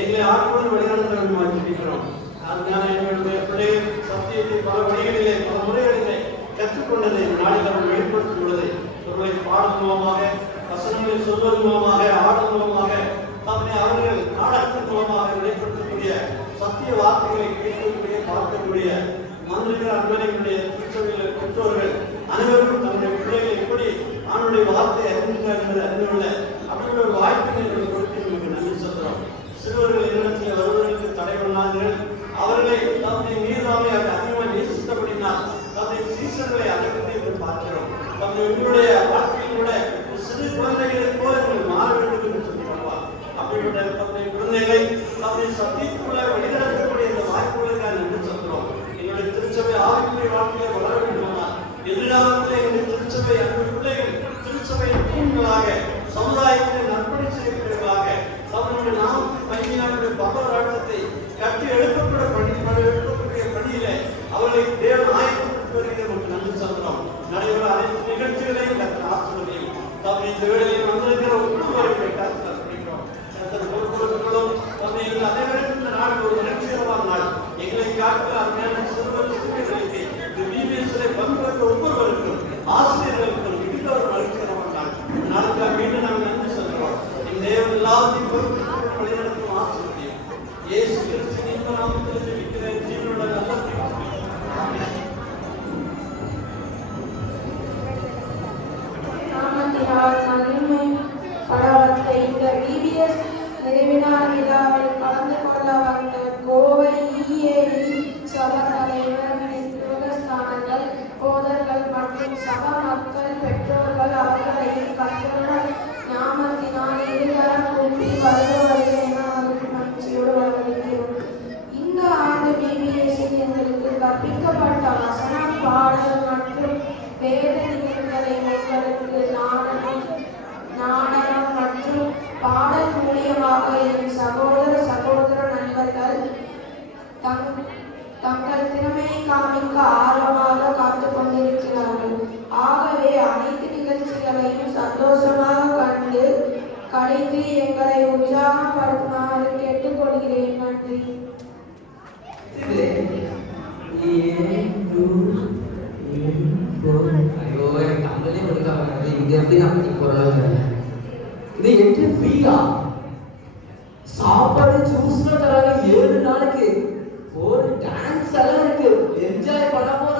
எங்களை ஆட்கொண்டு வழிநடத்த வேண்டும் ஜெபிக்கிறோம். அதனால எங்களுடைய பிள்ளைகள் சத்தியத்தை பல வழிகளிலே பல முறைகளிலே கற்றுக்கொண்டதை நாளில் அவர்கள் வெளிப்படுத்தும் பொழுது பொருளை பாடும் மூலமாக, வசனங்களை சொல்வதன் மூலமாக, ஆடும் மூலமாக, அவர்கள் நாடகத்தின் மூலமாக வெளிப்படுத்தக்கூடிய சத்திய வார்த்தைகளை கேட்கக்கூடிய பார்க்கக்கூடிய மந்திரிகள் அன்பர்களுடைய திருச்சபையில் பெற்றோர்கள் அனைவரும் தன்னுடைய பிள்ளைகளை எப்படி அவனுடைய வார்த்தையை அறிந்திருக்கிறார் என்பதை அறிந்துள்ள அப்படி ஒரு வாய்ப்பினை கொடுத்து நமக்கு நன்றி சொல்கிறோம். சிறுவர்கள் என்னிடத்தில் வருவதற்கு தடை பண்ணார்கள். அவர்களை தன்னுடைய மீதாவை அதிகமாக நேசித்தபடினால் தன்னுடைய சீசர்களை அழைப்பதை என்று பார்க்கிறோம். உங்களுடைய வாழ்க்கையில் கூட சிறு குழந்தைகளை போல நீங்கள் மாற வேண்டும் என்று சொல்லி வருவார். அப்படிப்பட்ட தன்னுடைய குழந்தைகளை தன்னுடைய சத்தியத்துக்குள்ள வழிநடத்தக்கூடிய இந்த வாய்ப்புகளுக்காக நன்றி சொல்கிறோம். என்னுடைய திருச்சபை ஆவிக்குரிய வாழ்க்கையை வளர வேண்டுமானால் எதிர்காலத்தில் எங்களுடைய திருச்சபை அன்பு பிள்ளைகள் திருச்சபையின் தூண்களாக சமுதாயத்தை நற்பணி செய்யக்கூடியவர்களாக தன்னுடைய நாமத்தை மையினுடைய பகவராட்டத்தை கட்டி எழுப்பக்கூடிய பணியிலே அவர்களை தேவன் ஆயத்தப்படுத்தி வருகிறது என்று நன்றி சொல்கிறோம். நடைபெற அனைத்து நிகழ்ச்சிகளையும் ஆசிரியரையும் தம்மை இந்த வேளையில் வந்திருக்கிற ஒவ்வொருவரை கற்பிக்கிறோம். பொறுப்புகளும் தம்மை எங்கள் அனைவருக்கும் இந்த நாள் ஒரு நிகழ்ச்சிகரமான நாள். எங்களை காட்டு அருமையான சிறுவர் சிறுவர்களுக்கு இந்த பிபிஎஸ்ல பங்கு பெற்ற ஒவ்வொருவருக்கும் ஆசிரியர்களுக்கும் மிகுந்த ஒரு மகிழ்ச்சிகரமான நாள். நாளுக்காக மீண்டும் நாங்கள் நன்றி சொல்கிறோம். இந்த தேவன் எல்லாத்தையும் பொறுப்பு வழிநடத்தும் ஆசிரியர் இயேசு கிறிஸ்துவின் இன்ப நாமத்தில் ஜெபிக்கிற ஜீவனுள்ள நல்ல மகிமை படவத்தை இந்த பிபிஎஸ் நிறைவினார் விழாவில் கலந்து கொள்ள வந்த கோவை இஏஇ சபை தலைவர், யோகஸ்தானங்கள், போதர்கள் மற்றும் சப மக்கள், பெற்றோர்கள் அவர்களையும் கர்த்தருடைய நாமத்தினால் இருகரம் கூப்பி வருக வருக என மகிழ்ச்சியோடு வரவேற்கிறோம். இந்த ஆண்டு பிபிஎஸ்ஸில் எங்களுக்கு கற்பிக்கப்பட்ட வசனம், பாடல் மற்றும் வேத நிகழ்வுகளை உங்களுக்கு நாடகம் மற்றும் பாடல் மூலியமாக என் சகோதர நண்பர்கள் தங்கள் திறமையை காண்பிக்க ஆர்வமாக காத்துக் கொண்டிருக்கிறார்கள். ஆகவே அனைத்து நிகழ்ச்சிகளையும் சந்தோஷமாக கண்டு கழித்து எங்களை உற்சாகப்படுத்துமாறு கேட்டுக்கொள்கிறேன். நன்றி. தமிழே ஒழுங்காக இது எப்படி நான் பொருளாதார இது எட்டு ஃப்ரீயா சாப்பாடு ஜூஸ்ல தராங்க 7 நாளைக்கு. ஒரு டான்ஸ் எல்லாம் இருக்கு. என்ஜாய் பண்ண போறோம்.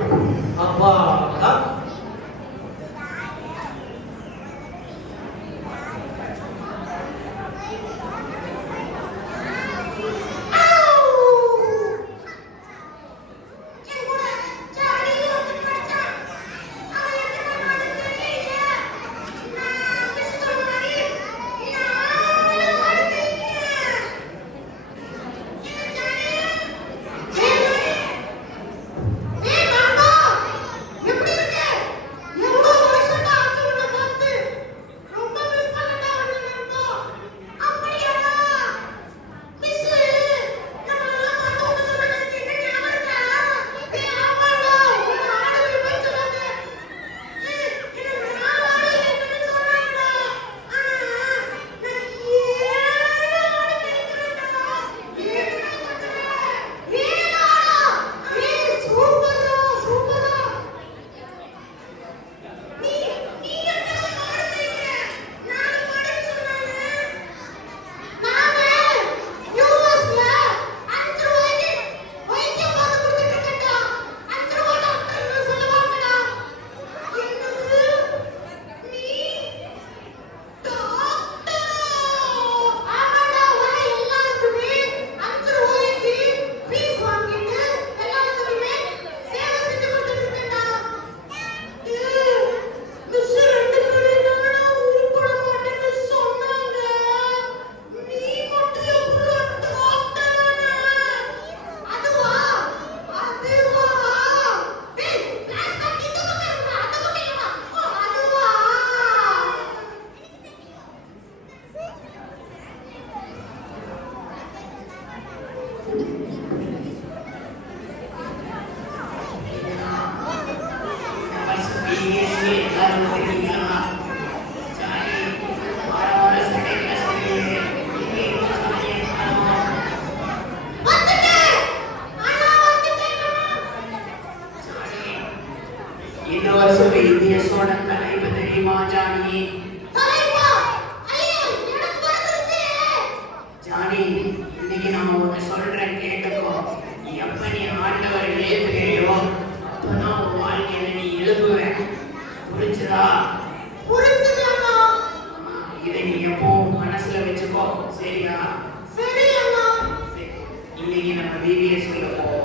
அப்பாடா. இந்த வருஷம் இந்திய சோழன் தலைப்பு தெரியுமா ஜானி? ஜானி, இன்னைக்கு நம்ம ஒண்ணு சொல்றேன் கேட்டுக்கோ. எப்ப நீ ஆண்டவர் எழுப்புகிறியோ அப்பதான் உன் வாழ்க்கையில நீ எழுப்புவ. புரிஞ்சுதா? இதை நீ எப்பவும் மனசுல வச்சுக்கோ, சரியா? சரி. இன்னைக்கு நம்ம விவிஎஸ் சொல்ல போவோம்.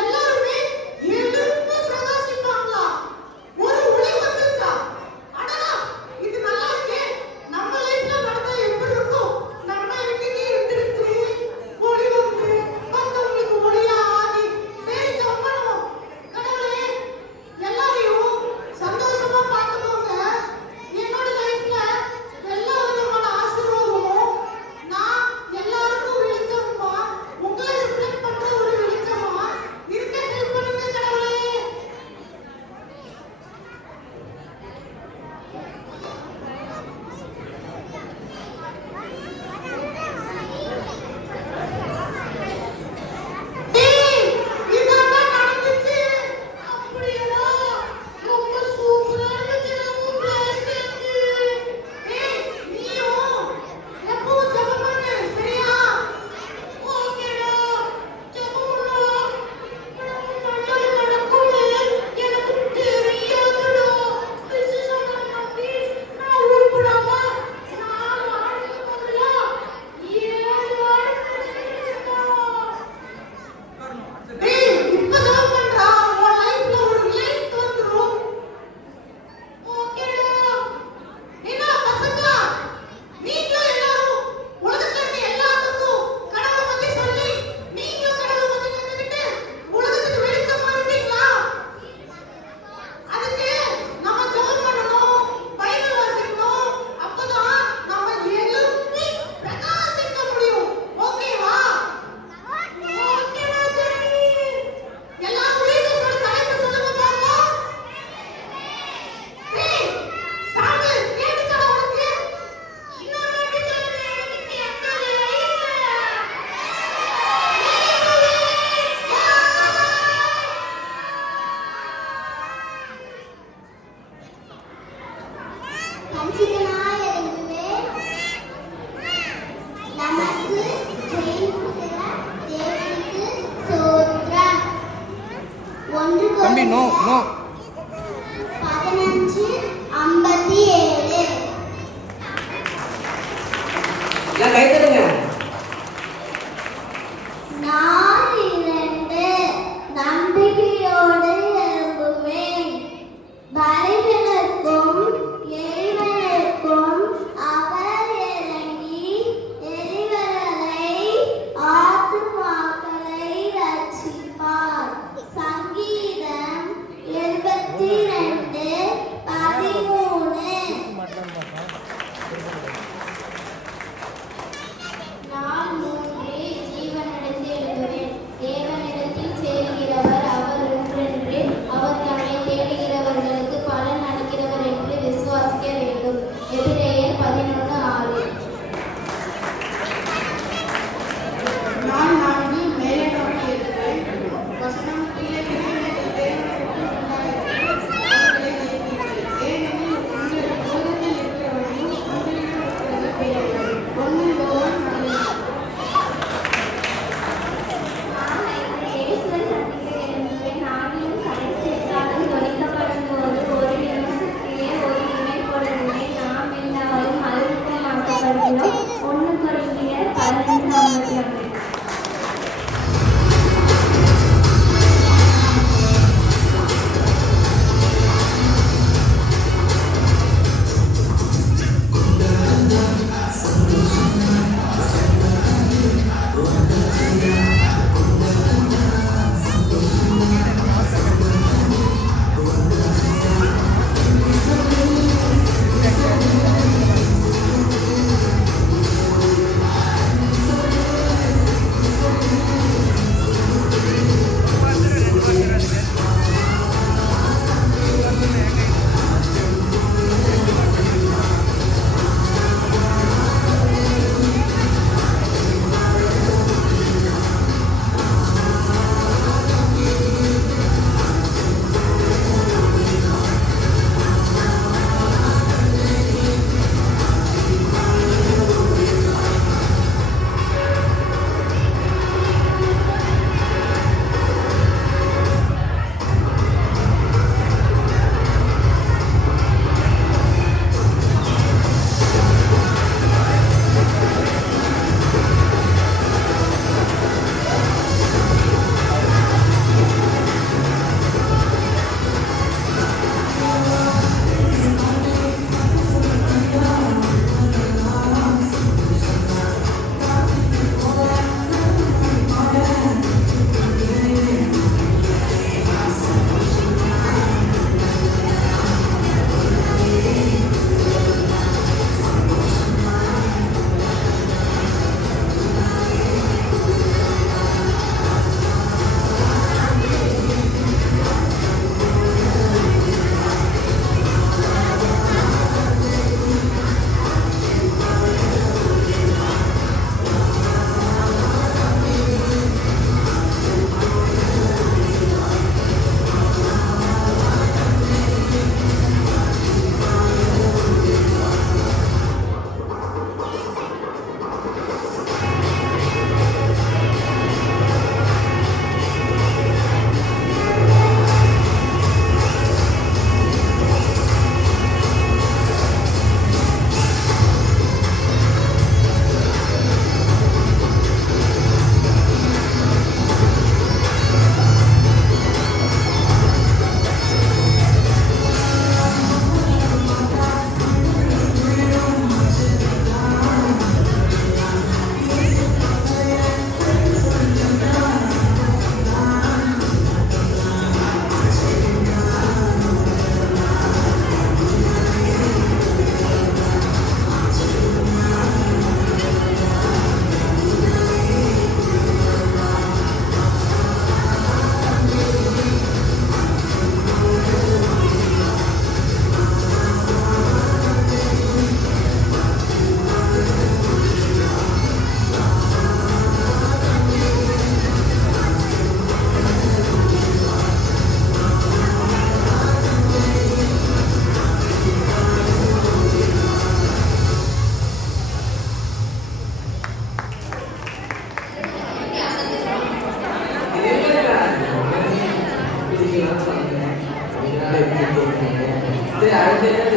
எல்லாருமே எழுந்து பிரகாசிப்பாங்களா? ஒரு ஒளி வந்துச்சா? பஞ்சிகனாயிருந்தே நமக்கு ஜெயிக்கிற தேவனுக்கு ஸ்தோத்திரம். ஒன்று கொரிந்தியர் 15:57. எல்லாம் கை தட்டுங்க. நான் 2 நம்பிக்கையோடு எழும்புவேன். பலிகளுக்கும் எரிவலுக்கும் அவர் இறங்கி எரிவலை ஆத்துமாக்களை ரட்சிப்பார். சங்கீதம்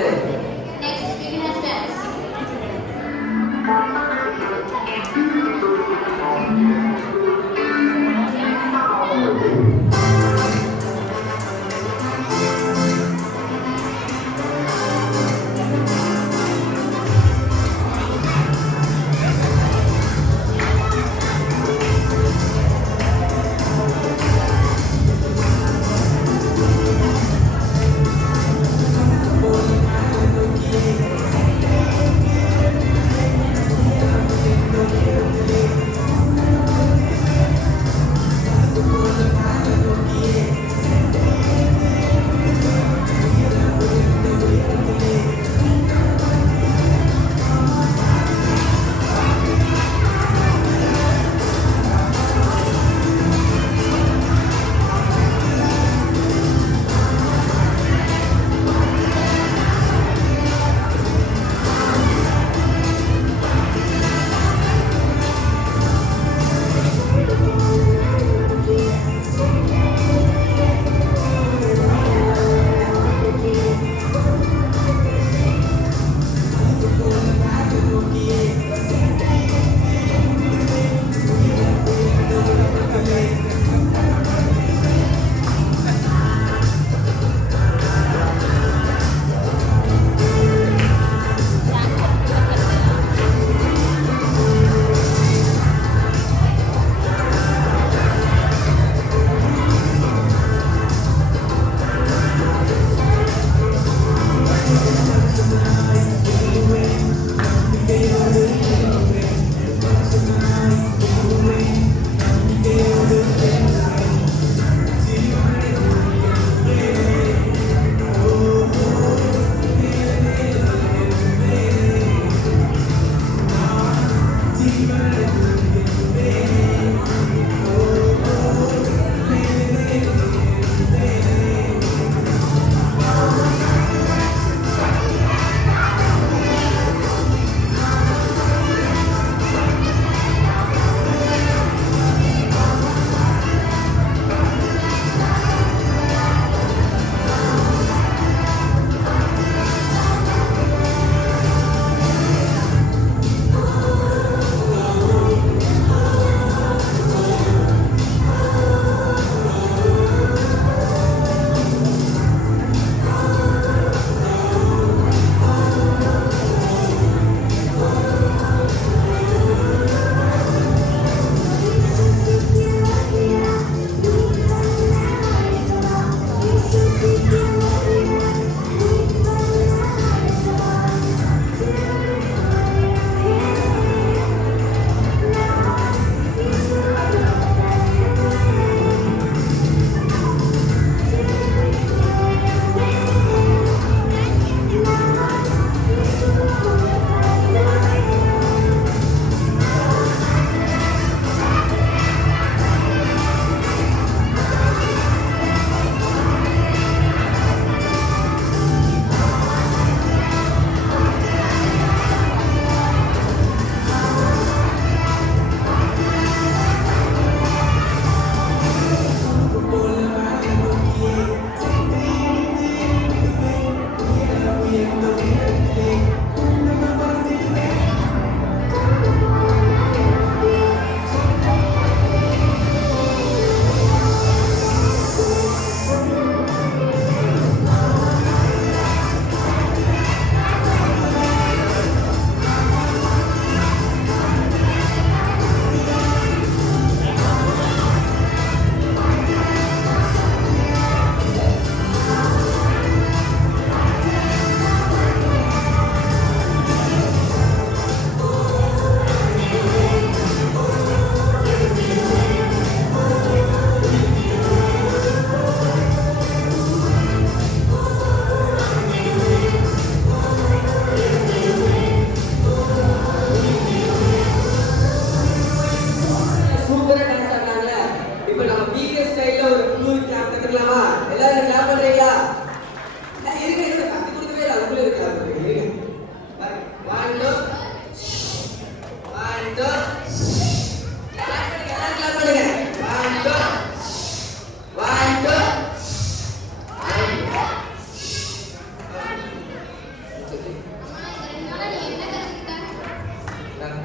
அடுத்து Next, beginner steps.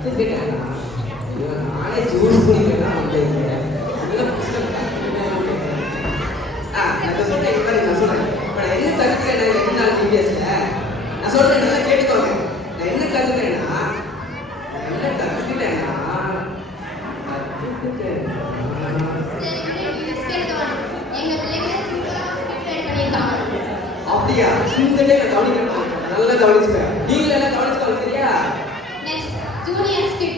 கத்துக்கிட்டேன்னா ஐயோ, நானே ஜூஸ் குடிக்கிறேன்னா வந்து நான் சொல்றேன் பாரு, நான் சொல்றேன் இப்ப நான் என்ன கத்துக்கிறேன் 2 நாள் டிவிஎஸ்ல நான் சொல்றேன், நல்லா கேட்டுக்கோங்க. நான் என்ன கத்துக்கிறேன்னா எங்க பிள்ளைங்க பண்ணியிருக்காங்க. அப்படியா? இந்த டே நான் கவனிக்கிறேன், நல்லா கவனிச்சுப்பேன். நீங்க எல்லாம் கவனிச்சுக்கோங்க, சரியா? Next, junior skit.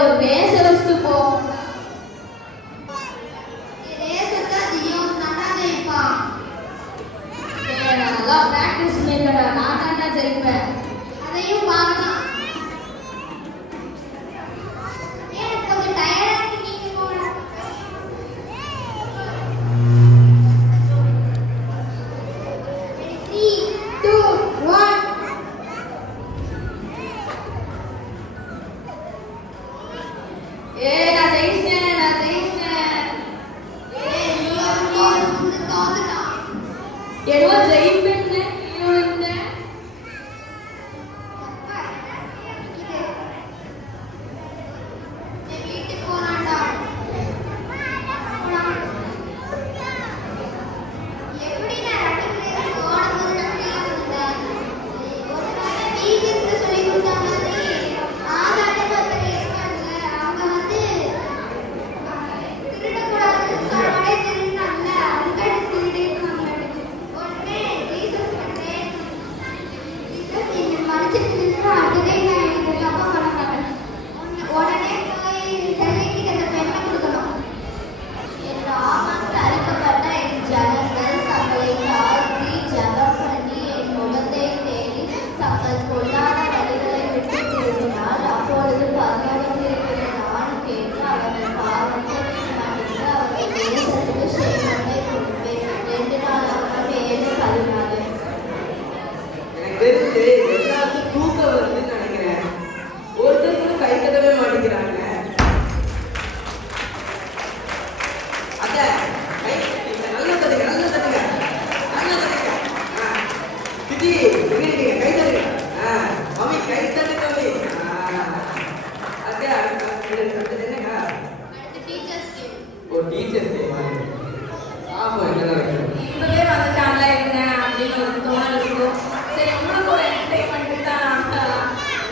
ஒரு ரேஸ் வச்சுட்டு போ. நல்லா பிராக்டிஸ் பண்ணடா, நான் தாண்டா ஜெயிப்பேன். அதையும் பார்க்கலாம். எனக்கு கொஞ்சம் டயர்டா இருக்கு, நீங்க போங்க. Ready, 3, 2, 1. நான் ஜெயிச்சிட்டேன். ஏதோ ஜெயிப்பேன் வீட்டுக்கு போனாண்டா. எப்படி நான் சொல்லி கொடுத்தாங்க. ஆதாரம் ஒருத்தர் இருக்காங்க, அவங்க வந்து திருடக்கூடாது திருநாங்க அதுக்காக திருடிருக்காங்க. உடனே ஜீசஸ் வந்து ஜீசஸ் நீங்க மறைச்சிட்டு அடுத்ததே நான் இந்த தப்பா பண்ண மாட்டேன். உடனே போய் செல்விக்கு அந்த பெண்ணை கொடுக்கணும். என் ஆமாத்தில் அழைக்கப்பட்ட என் ஜனங்கள் தங்களை தாழ்த்தி ஜபம் பண்ணி என் முகத்தை தேடி தங்கள் பொல்லாத வழிகளை விட்டு தெரிஞ்சு எல்லாருக்கும் தூக்கம் வருதுன்னு நினைக்கிறேன். ஒருத்தருக்கும் கை தட்டவே மாட்டேங்கிறாங்க. அத கை தட்டுங்க, நல்லா தட்டுங்க, நல்லா தட்டுங்க, நல்லா தட்டுங்க. சித்தி எங்க கை தட்டுங்க. மம்மி கை தட்டுங்க மம்மி. அக்கா அடுத்து என்னக்கா? Teachers day. ஓ டீச்சர்ஸ் டே மாதிரி. ஆமா என்ன இப்பவே வந்துட்டாங்களா என்ன அப்படின்னு ஒரு தோணல் இருக்கும். சரி உங்களுக்கு ஒரு என்டர்டைன்மெண்ட்டுக்கு தான்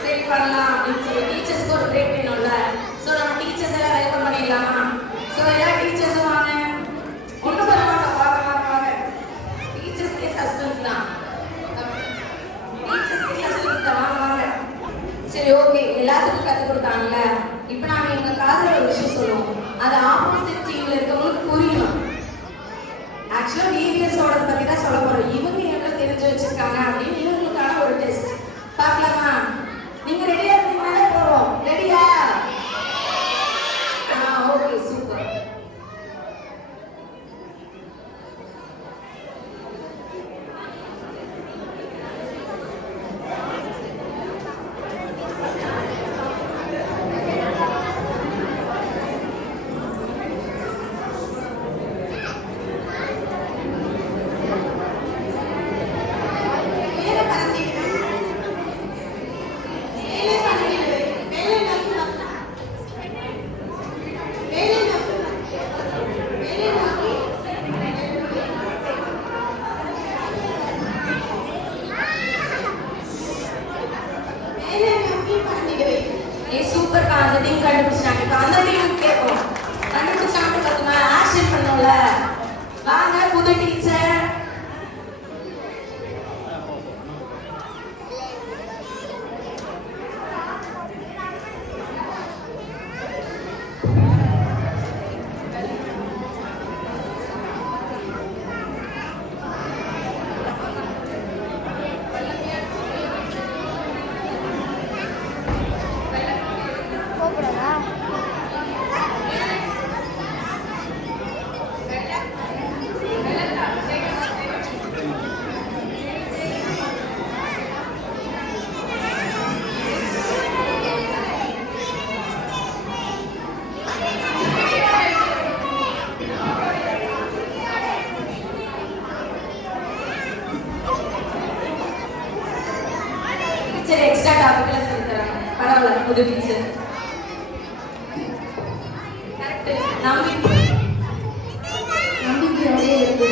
சரி பண்ணலாம் அப்படின்னு சொல்லி டீச்சர்ஸ்க்கு ஒரு பிரேக் வேணும்ல. ஸோ நம்ம டீச்சர்ஸ் எல்லாம் வெல்கம் பண்ணிடலாமா? ஸோ எல்லா டீச்சர்ஸும் வாங்க. ஒன்றும் பண்ண மாட்டோம், வாங்க வாங்க வாங்க. டீச்சர்ஸ்க்கே சஸ்பென்ஸ் தான். டீச்சர்ஸ்க்கே சஸ்பென்ஸ் தான், வாங்க வாங்க. சரி ஓகே, எல்லாத்துக்கும் கற்றுக் கொடுத்தாங்கல்ல. இப்போ நாங்கள் எங்கள் காதில் ஒரு விஷயம் சொல்லுவோம். அது ஆப்போசிட் டீமில் இருக்கவங்களுக்கு புரியணும். ஆக்சுவலா டிவிஎஸோட பத்தி தான் சொல்ல போறோம். இவங்க எவ்வளவு தெரிஞ்சு வச்சிருக்காங்க அப்படின்னு இவங்களுக்கான ஒரு டெஸ்ட் பார்க்கலாமா? நீங்க ரெடியா இருக்கீங்களா? போறோம். ரெடியா? Okay super. சூப்பர். அந்த டீம் கண்டுபிடிச்சாங்க. அந்த டீம் கேட்போம். கண்டுபிடிச்சாங்க பார்த்தோம்னா ஆக்ஷன் பண்ணோம்ல. வாங்க புது டீச்சர். டீச்சர் எக்ஸ்ட்ரா டாபிக்ல சொல்லி தராங்க. பரவாயில்ல, புது டீச்சர். கரெக்ட். நம்பிக்கையோடே இருக்கு.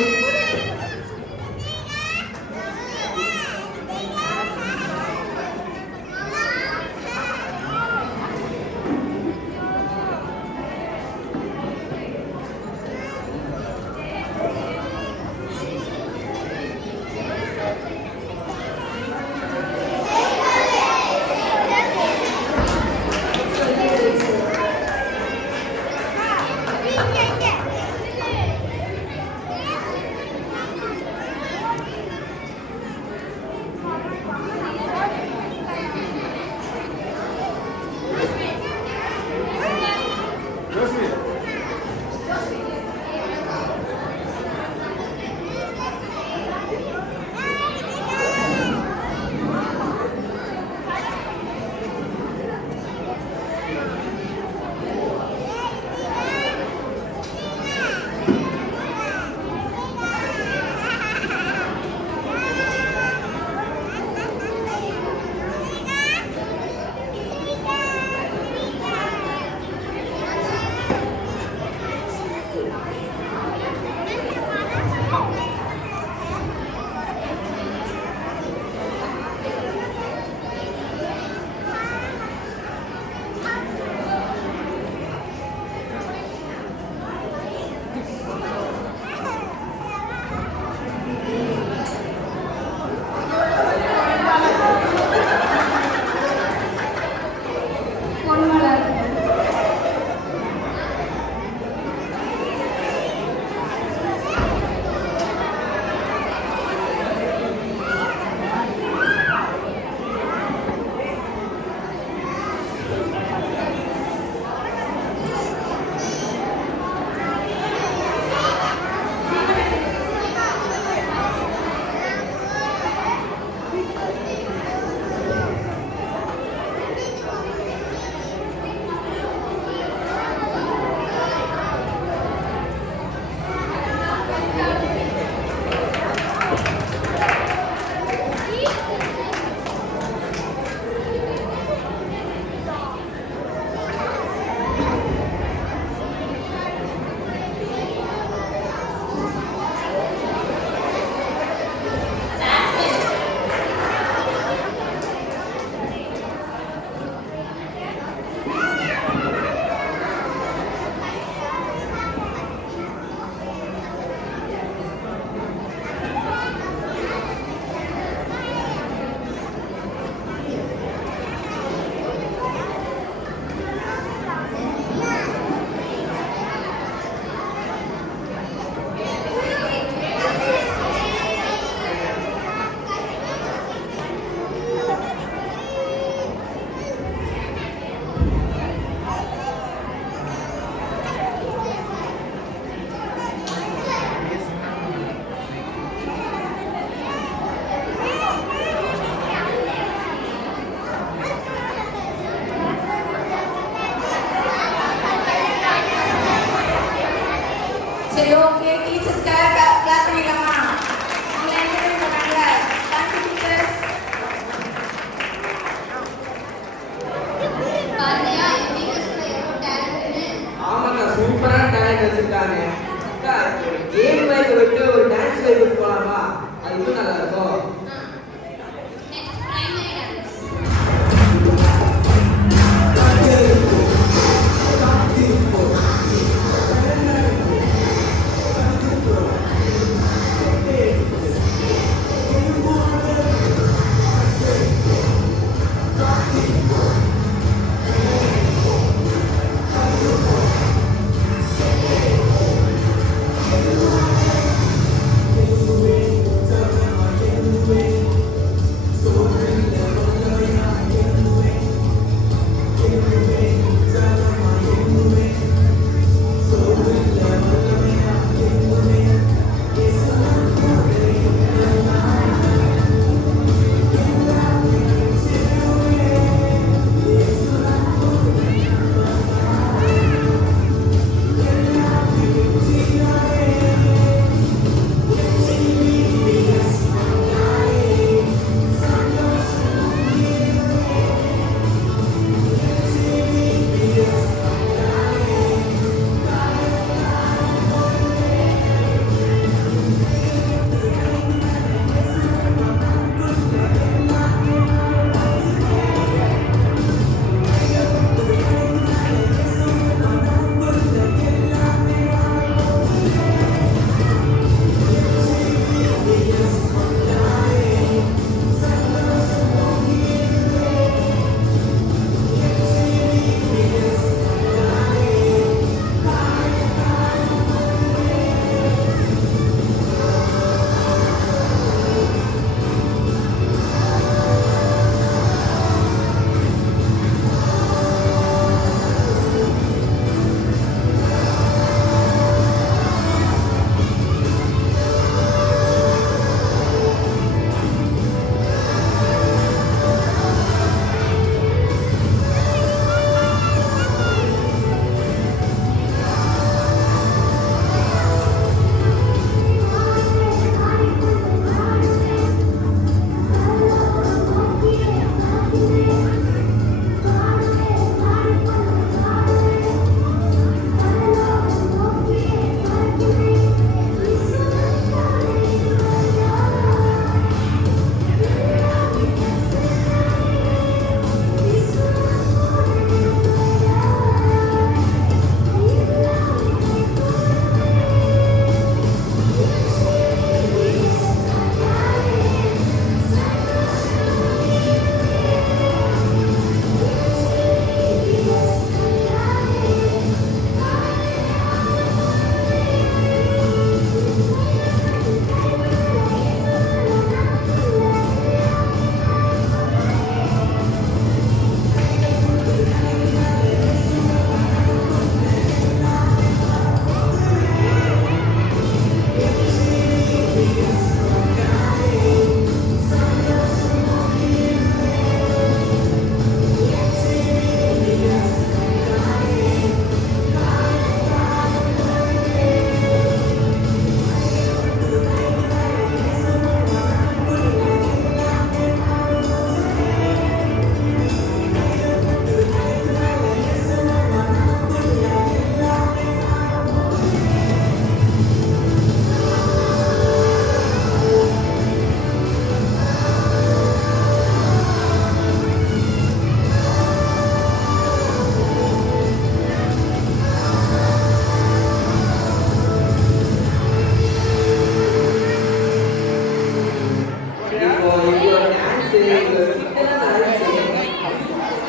இதெல்லாம் ஆயிடுச்சு.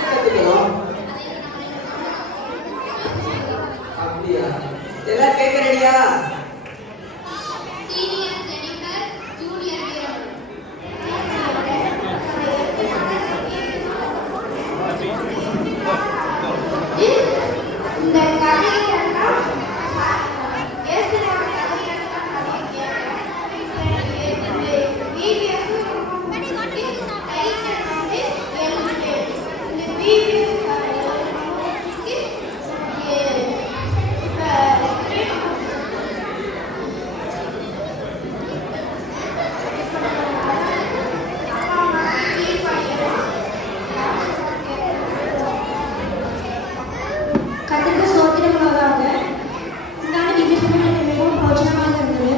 கத்துக்கிறோம். அப்படியா? எல்லாம் கேட்க ரெடியா? சீனியர் ஜெனிஃபர், ஜூனியர் வீரன். இந்த கதையெல்லாம் ஏசுவோட கதையெல்லாம் நான் கேட்டேன். இந்த வீடியோஸ் டைட்டில் வந்து எழுதிட்டு இந்த வீடியோஸ் கத்திரிக்கு சோத்திரமாகாக இந்த வீட்டில் எனக்கு மிகவும் பிரோஜனமாக இருந்தது.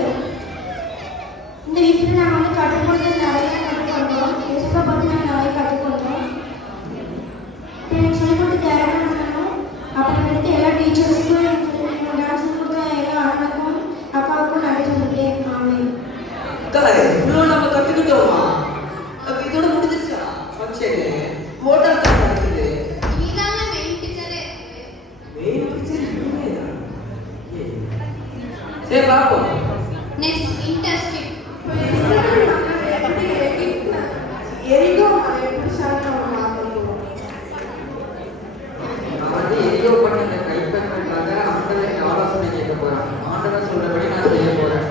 இந்த வீட்டில் நாங்கள் வந்து கற்றுக்கொண்டு நிறைய கற்றுக்கொண்டோம். இயேசுவை பற்றி நாங்கள் நிறைய கற்றுக்கொண்டோம். எனக்கு சொல்லிக் கொடுத்து தேவையான பண்ணணும். அப்புறமேட்டு எல்லா டீச்சர்ஸுக்கும் எனக்கு டான்ஸ் கொடுத்த எல்லா அண்ணனுக்கும் அக்காவுக்கும் நன்றி சொல்லிக்கிறேன். ஆமென். இவ்வளோ நம்ம கற்றுக்கிட்டோமா? அப்ப இதோட முடிஞ்சிருச்சா? சரி, மோட்டார் தான் நடக்குது. நீதானே மெயின் டீச்சரே. சரி பார்ப்போம். Next interesting. எரிகோ அதை எப்படி சாப்பிட்டு நம்ம பார்க்கணும். நான் வந்து எரியோ பண்ண இந்த கைப்பற்றதுக்காக ஆண்டவரை ஆலோசனை கேட்க போறேன். ஆண்டவர் சொல்றபடி நான் செய்ய போறேன்.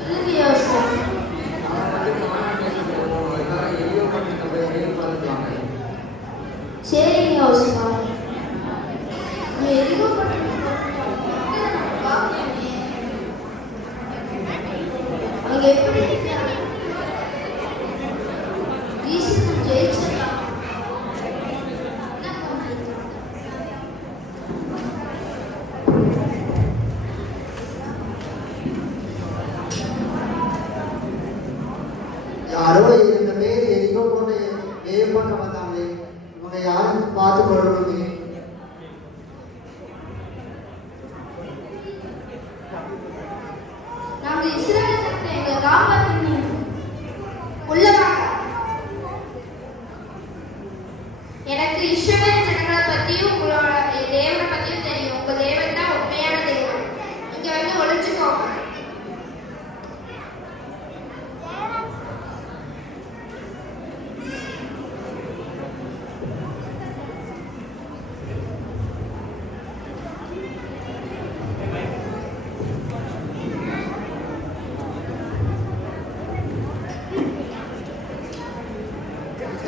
சொல்லுங்க யோசனை. நான் வந்து காணாமல் பேசுகிறோம். அதுக்காக எரியோ பண்ண போய் வேறு பார்த்துக்குவாங்க. சரிங்க யோசனா. நீ எதுவும் பண்ணுங்க. அவங்க எப்படி இருக்காங்க? ஈஸ்வரன் ஜெயிச்சிடலாம். யாரோ 2 பேர் எரிகோ போன்ற வேவு பார்க்க வந்தாங்களே, இவங்க யாரும் பார்த்து கொள்ளணுமே. நாங்க இஸ்ரவேல் ஜனத்தை எங்களை காப்பாத்தினீங்க. உள்ள வாங்க. எனக்கு இஸ்ரவேல் ஜனங்களை பத்தியும் உங்களோட தேவனை பத்தியும் தெரியும். உங்க தேவன் தான் உண்மையான தேவன். இங்க வந்து ஒளிச்சுக்கோங்க.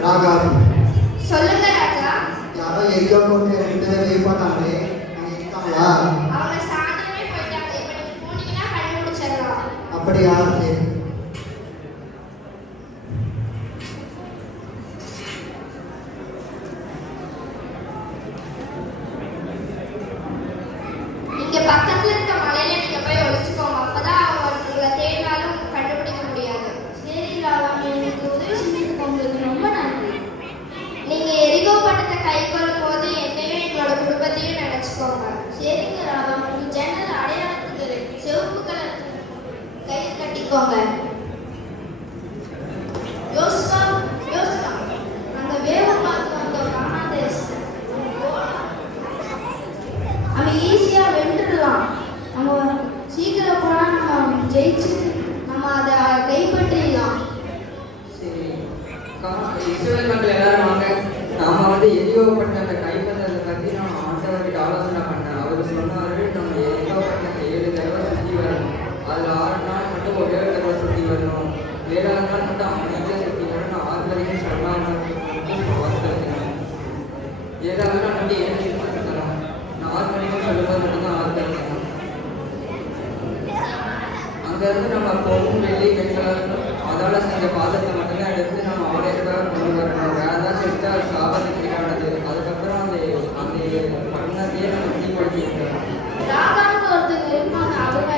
ராகாவி, சொல்லுங்க ராஜா. யாரோ எரிகோ போன்ற 2 பேர் வேவு பார்த்தாங்களே, அவங்க இருக்காங்களா? அவங்க சாயந்தரமே போயிட்டாங்க. இப்ப நீங்க போனீங்கன்னா கண்டுபிடிச்சிடலாம். அப்படியா? சரி. இங்க பக்கத்துல இருக்க மலையில நீங்க போய் ஒளிச்சுக்கோங்க. அப்பதான் அவங்க உங்களை தேடினாலும் கண்டுபிடிக்க முடியாது. சரி ராவா, எனக்கு உதவி செஞ்சதுக்கு உங்களுக்கு ரொம்ப நன்றி. நீங்க எரிகோ பட்டத்தை கை கொள்ளும் போது என்னையும் எங்களோட குடும்பத்தையும் நினைச்சுக்கோங்க. சரிங்க ராவா, உங்க ஜன்னல் அடையாளத்துக்கு சிவப்பு கலர் கை கட்டிக்கோங்க. யோசுவா, யோசுவா, அந்த வேகம் பார்த்து வந்தோம் காணாத தேசத்தை. அவன் ஈஸியா வென்றுடலாம். நம்ம சீக்கிரம் போனா நம்ம ஜெயிச்சு நம்ம அதை கைப்பற்றிடலாம். சரி, இஸ்ரவேல் மக்கள் எல்லாரும் வாங்க. நாம வந்து எரியோ பண்ண அந்த கைப்பற்றதை பத்தி நான் ஆண்டவர்கிட்ட ஆலோசனை பண்ணேன். அவர் சொன்னாரு, நம்ம எரியோ பண்ண 7 தடவை சுற்றி வரணும். அதுல 6 நாள் மட்டும் ஒரே ஒரு தடவை சுற்றி வரணும். 7ஆவது நாள் மட்டும் அமைதியா சுற்றி வரணும். 6 வரைக்கும் சொல்லாம 7ஆவது நாள் மட்டும் 7 சுற்றி சுற்றணும். 4 வரைக்கும் சொல்லும்போது மட்டும்தான் 6 தடவை. அங்கேருந்து நம்ம பொருள் வெள்ளி வெண்கலம் அதால செஞ்ச பாத்திரத்தை மட்டும்தான் எடுத்து நம்ம ஆலயத்துக்காக கொண்டு வரணும். வேற ஏதாச்சும் எடுத்து அது சாபத்துக்கு ஈடானது. அதுக்கப்புறம் அந்த அந்த பண்ணத்தையே நம்ம தீப்படுத்தி இருக்கிறோம். ராகான்னு ஒருத்தர் இருந்தாங்க. அவங்க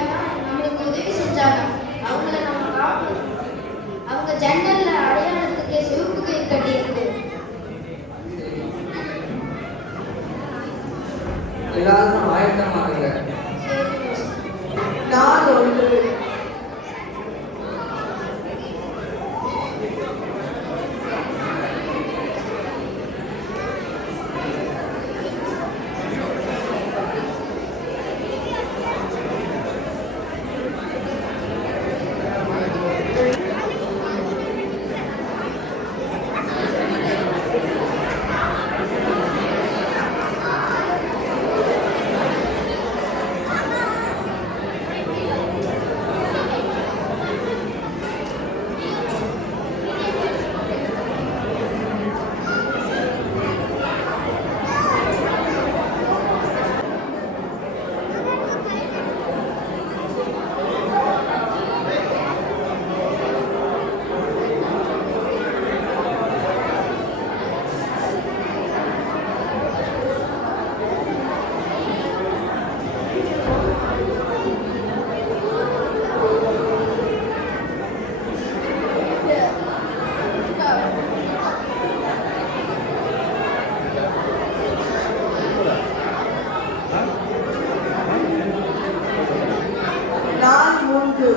நாள் 3.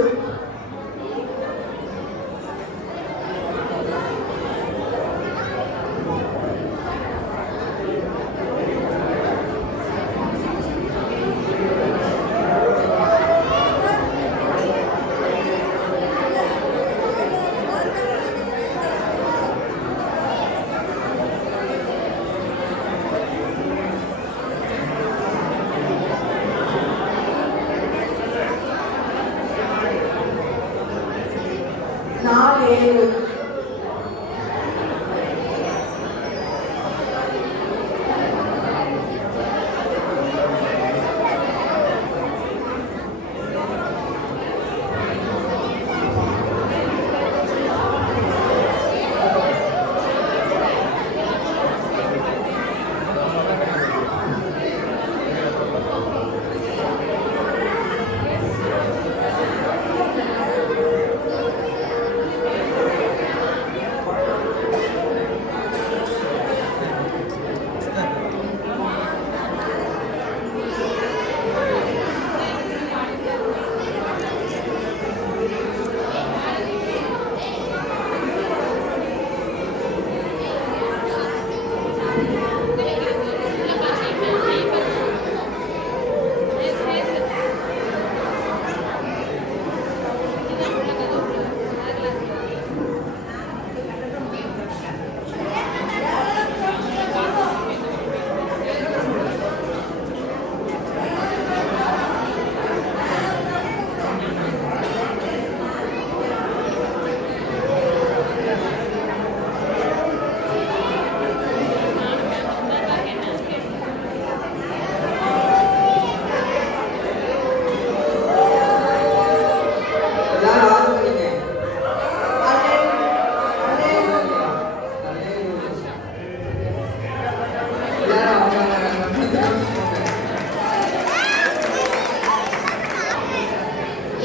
நாள் 7.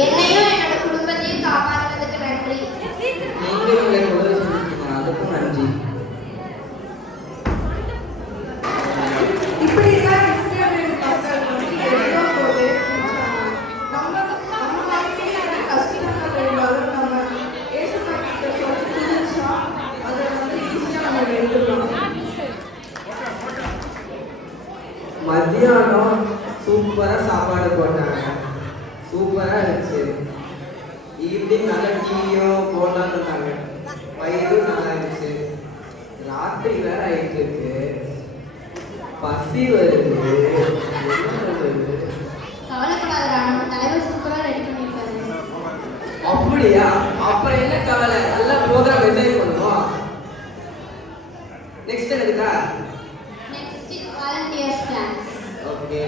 என்னையும் என்னோட குடும்பத்தையும் காப்பாற்றுறதுக்கு நன்றி. நீங்களும் எங்களை உதவி செஞ்சிருக்கீங்க, அதுக்கும் நன்றி. இப்படிதான் இஸ்ரவேல் மக்கள் எரிகோ கோட்டையை பிடிச்சாங்க. நம்ம வாழ்க்கையில என்ன கஷ்டங்கள் இருந்தாலும் நம்ம ஏசப்பா கிட்ட சொல்லி புரிஞ்சா அதை ஈஸியா நம்ம வென்றலாம். மத்தியானம் சூப்பரா சாப்பாடு போட்டாங்க, சூப்பரா இருந்துச்சு. ஈவினிங் நல்ல டீயும் போட்டான்னு இருந்தாங்க, வயிறும் நல்லா இருந்துச்சு. ராத்திரி வேற ஆயிட்டு இருக்கு, பசி வருது. என்ன பண்றது? கவலைப்படாதடா, நம்ம தலைவர் சூப்பரா ரெடி பண்ணிருக்காரு. அப்படியா? அப்புறம் என்ன கவலை, நல்ல ப்ரோக்ராம் என்ஜாய் பண்ணுவோம். நெக்ஸ்ட் என்னதுக்கா? Next volunteers class. Okay.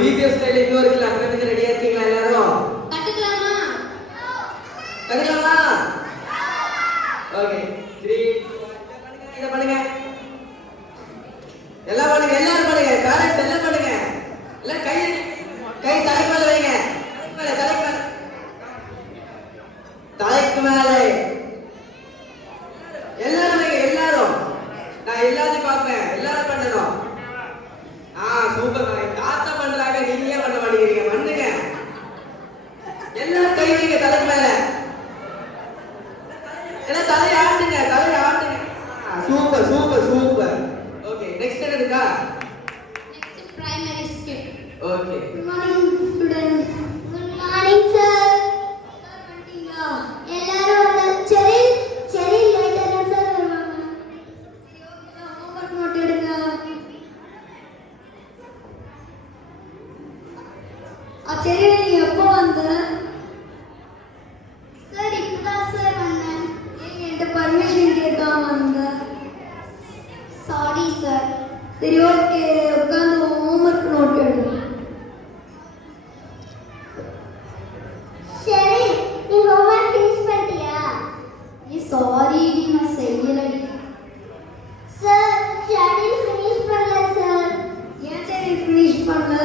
VBS ஸ்டைல இன்னொரு கிளாஸ் கத்துக்க ரெடியா இருக்கீங்களா எல்லாரும்? கத்துக்கலாமா? கத்துக்கலாமா? ஓகே 3 இத பண்ணுங்க. எல்லாம் பண்ணுங்க, எல்லாரும் பண்ணுங்க. பேரண்ட்ஸ் எல்லாம் பண்ணுங்க. எல்லாம் கை தலைக்கு மேல வைங்க. தலைக்கு மேல எல்லாரும் வைங்க, எல்லாரும். நான் எல்லாத்தையும் பார்ப்பேன், எல்லாரும் பண்ணணும். சூப்பர். தாத்தா பண்றாங்க, நீங்க ஏன் பண்ண மாட்டேங்கிறீங்க? பண்ணுங்க. எல்லாரும் கை வைங்க தலைக்கு மேல. எல்லாம் தலையை ஆட்டுங்க, தலையை ஆட்டுங்க. Super super super. Okay, next என்னதுக்கா? Next primary skill. Okay. Good morning students. Good morning sir. Sir வந்துட்டீங்களா? எல்லாரும் வந்து சரி லேட்டா தான் சார் வருவாங்க. ஹோம்வொர்க் நோட் எடுங்க. சரி, நீ எப்போ வந்த? சார் இப்பதான் சார் வந்தேன். என்கிட்ட பர்மிஷன் கேட்காம வந்தேன். Sorry sir. சரி ஓகே, உட்காந்து ஹோம்வொர்க் நோட் எடு. சரி, நீ ஹோம்வொர்க் ஃபினிஷ் பண்ணிட்டியா? சாரி, நான் செய்யலடி. சார் ஷெட்யூல் ஃபினிஷ் பண்ணல சார். ஏன் ஷெட்யூல் ஃபினிஷ் பண்ணல?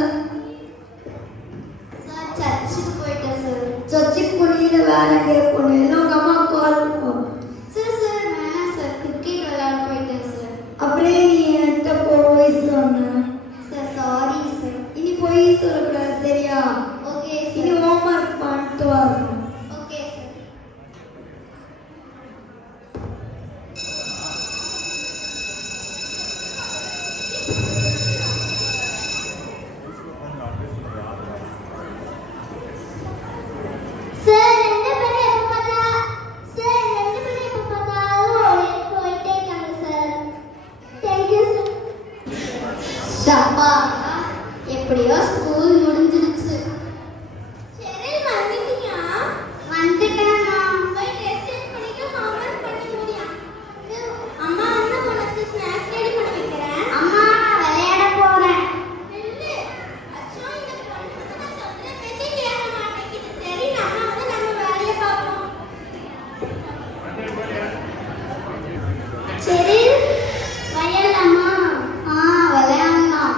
சார் சர்ச்சுக்கு போயிட்டேன் சார். சர்ச்சுக்கு போனீங்க, வேற எங்கே போனீங்க? இல்லை உங்க அம்மா கால் பண்ணுவோம். சார் வேணாம் சார், கிரிக்கெட் விளையாட போயிட்டேன் சார். அப்படியே நீ என்கிட்ட போய் சொன்ன. Sir sorry sir. இனி போய் சொல்லக்கூடாது, சரியா? ஓகே. இனி ஹோம்வொர்க் பண்ணிட்டு வரணும். Okay sir. சார் ரெண்டு பேரும் எப்ப பார்த்தாலும் ஒரே போயிட்டே இருக்காங்க சார். Thank you sir. அப்பா, எப்படியோ ஸ்கூல் முடிஞ்சிருச்சு. சரி, வந்துட்டீங்க? வந்துட்டேம்மா. போய் ட்ரெஸ் சேஞ்ச் பண்ணிட்டு ஹோம்வொர்க் பண்ணி முடியா. அம்மா வந்து உனக்கு ஸ்நாக்ஸ் ரெடி பண்ணி வைக்கிறேன். அம்மா, நான் விளையாட போறேன். நில்லு. அச்சோ, இந்த பொண்ணு வந்து நான் சொல்ற பேச்சே கேட்க மாட்டேங்குது. சரி, நம்ம வந்து நம்ம வேலையை பார்ப்போம். சரி, விளையாடலாமா? விளையாடலாம்.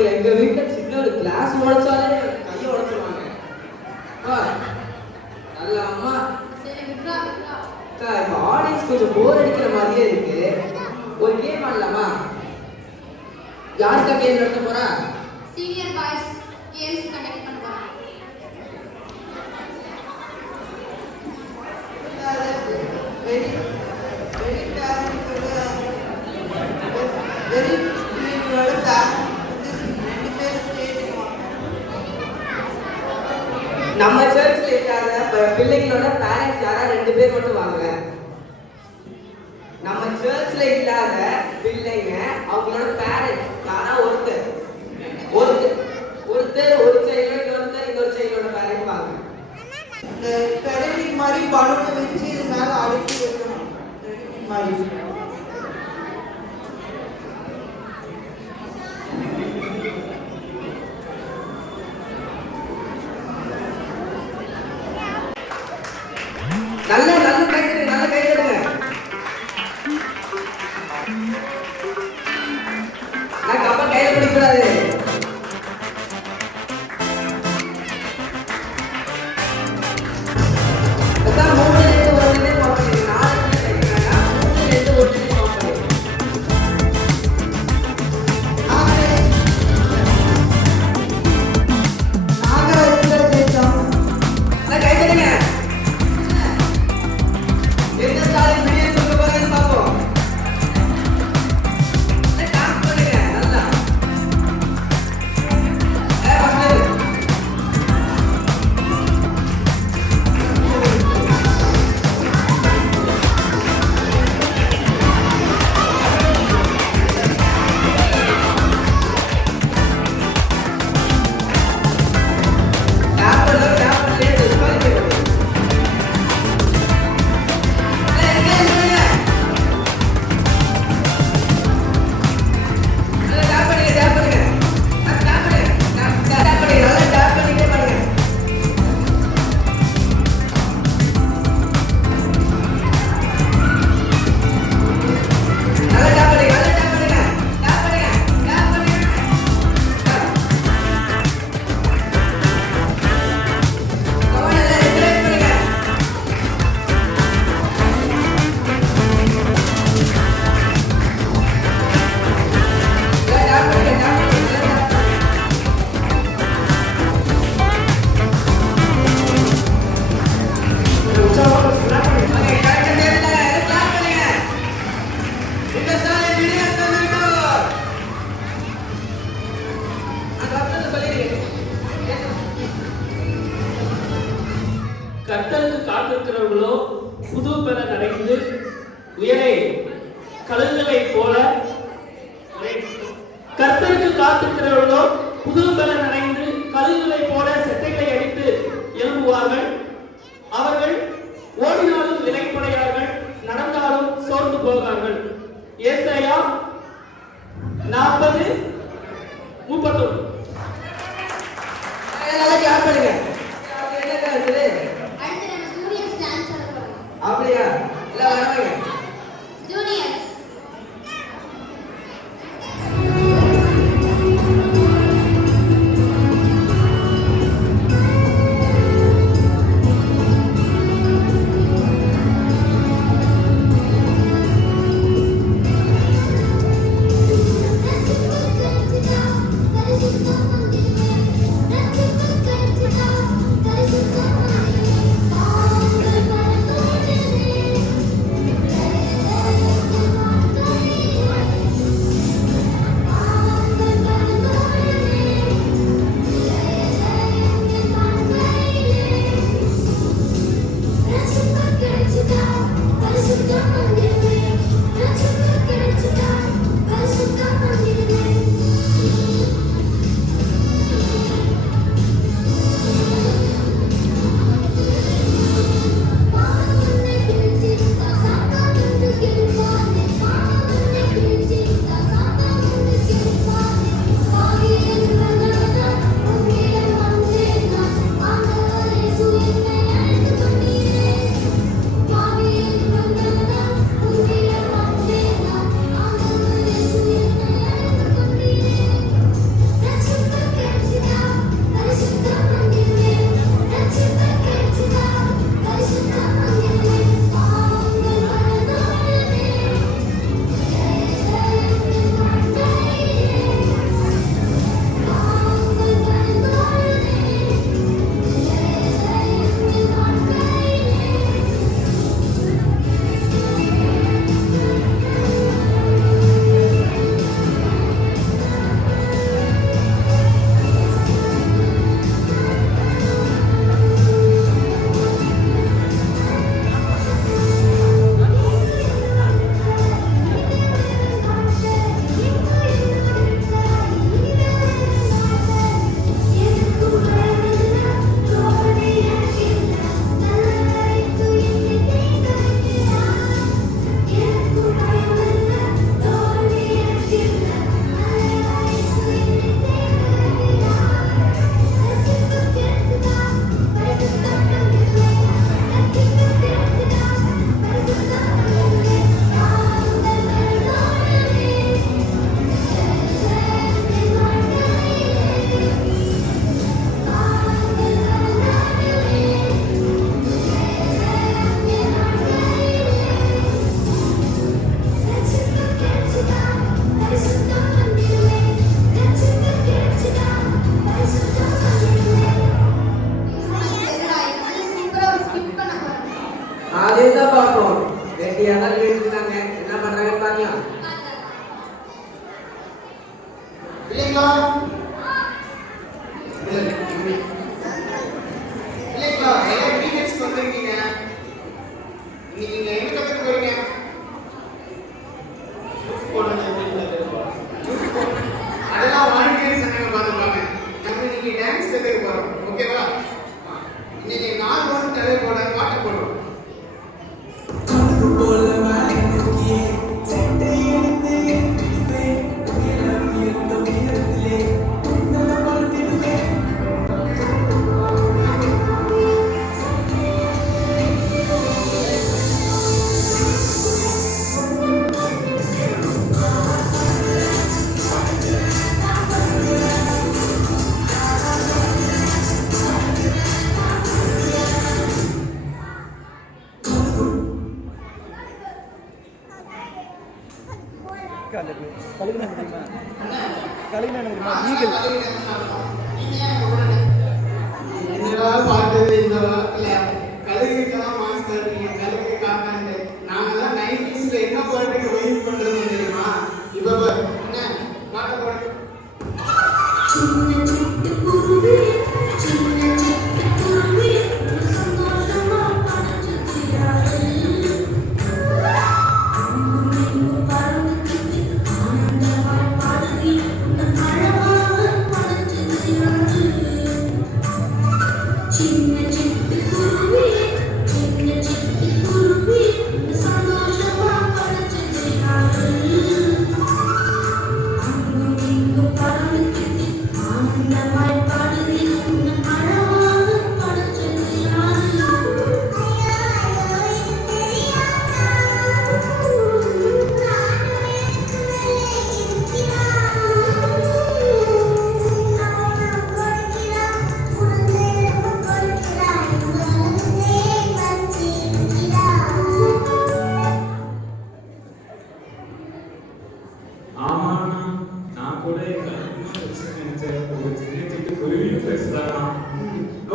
படிக்கிற எங்க வீட்டுல சின்ன ஒரு கிளாஸ் உடைச்சாலே கையை உடைச்சிருவாங்க. நல்ல அம்மா. அக்கா இப்ப ஆடியன்ஸ் கொஞ்சம் போர் அடிக்கிற மாதிரியே இருக்கு. ஒரு கேம் ஆடலாமா? யாருக்கா கேம் நடத்த போறா? சீனியர் பாய்ஸ் கேம்ஸ் கண்டக்ட் பண்ண போறாங்க. நம்ம சர்ச்ல இல்லாத பிள்ளைங்களோட பேரண்ட்ஸ் யாரா 2 பேர் மட்டும் வாங்க. நம்ம சர்ச்ல இல்லாத பிள்ளைங்க அவங்களோட பேரண்ட்ஸ் யாரா ஒருத்தர் ஒரு சைல்டோட இன்னொரு சைல்டோட பேரண்ட் வாங்க. இந்த கடலை மாதிரி பலூனை வச்சு இது மேல அடுக்கி வைக்கணும். மாதிரி நல்ல கை எடுங்க. நான் கப்ப கையில பிடிக்கூடாது. அதான் 3 2 1 போட்டு 4 கையில 3 2 1 போட்டு கர்த்தருக்கு காத்திருக்கிறவர்களோ புது பலன் அடைந்து உயரே கழுகுகளைப் போல. கர்த்தருக்கு காத்திருக்கிறவர்களோ புது பலன் அடைந்து கழுகுகளைப் போல செட்டைகளை அடித்து எழும்புவார்கள். அவர்கள் ஓடினாலும் இளைப்படையார்கள், நடந்தாலும் சோர்ந்து போவார்கள். ஏசாயா 40:31. அப்படியா? இல்ல வரவாங்க. Juniors Thank you. அதேதான் பார்ப்போம். வேண்டியதான் எழுதிட்டாங்க, என்ன பண்றாங்கன்னு பார்க்கலாம். இல்லைங்களா இல்லைங்களா எல்லாம் வீக்கெண்ட்ஸ்க்கு வந்திருக்கீங்க. இன்னைக்கு நீங்க எங்க கத்துக்க போறீங்க? அதெல்லாம் வாழ்க்கையை சொன்னாங்க பார்த்துப்பாங்க. நம்ம இன்னைக்கு டான்ஸ் கத்துக்க போறோம். ஓகேவா? இன்னைக்கு நாள் ஒன்று தலை போட பாட்டு போடுறோம். என்னடா பார்த்தது இந்த வாரத்துல கழுகுக்கெல்லாம் மாஸ்டர் நீங்க கழுகு காக்காண்டு நாங்கெல்லாம் 90s என்ன பாட்டுக்கு வெயிட் பண்றது தெரியுமா? இப்ப பாரு என்ன பாட்டு போடு.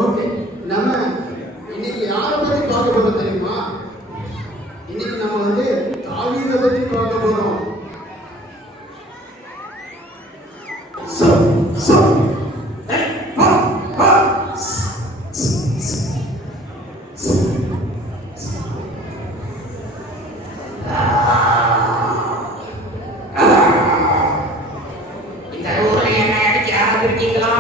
ஓகே, நம்ம இன்னைக்கு யாரை பத்தி பார்க்க போறோம் தெரியுமா? இன்னைக்கு நம்ம வந்து தாவீதை பத்தி பார்க்க போறோம். இந்த ஊர்ல என்ன அடிக்க யாராவது இருக்கீங்களா?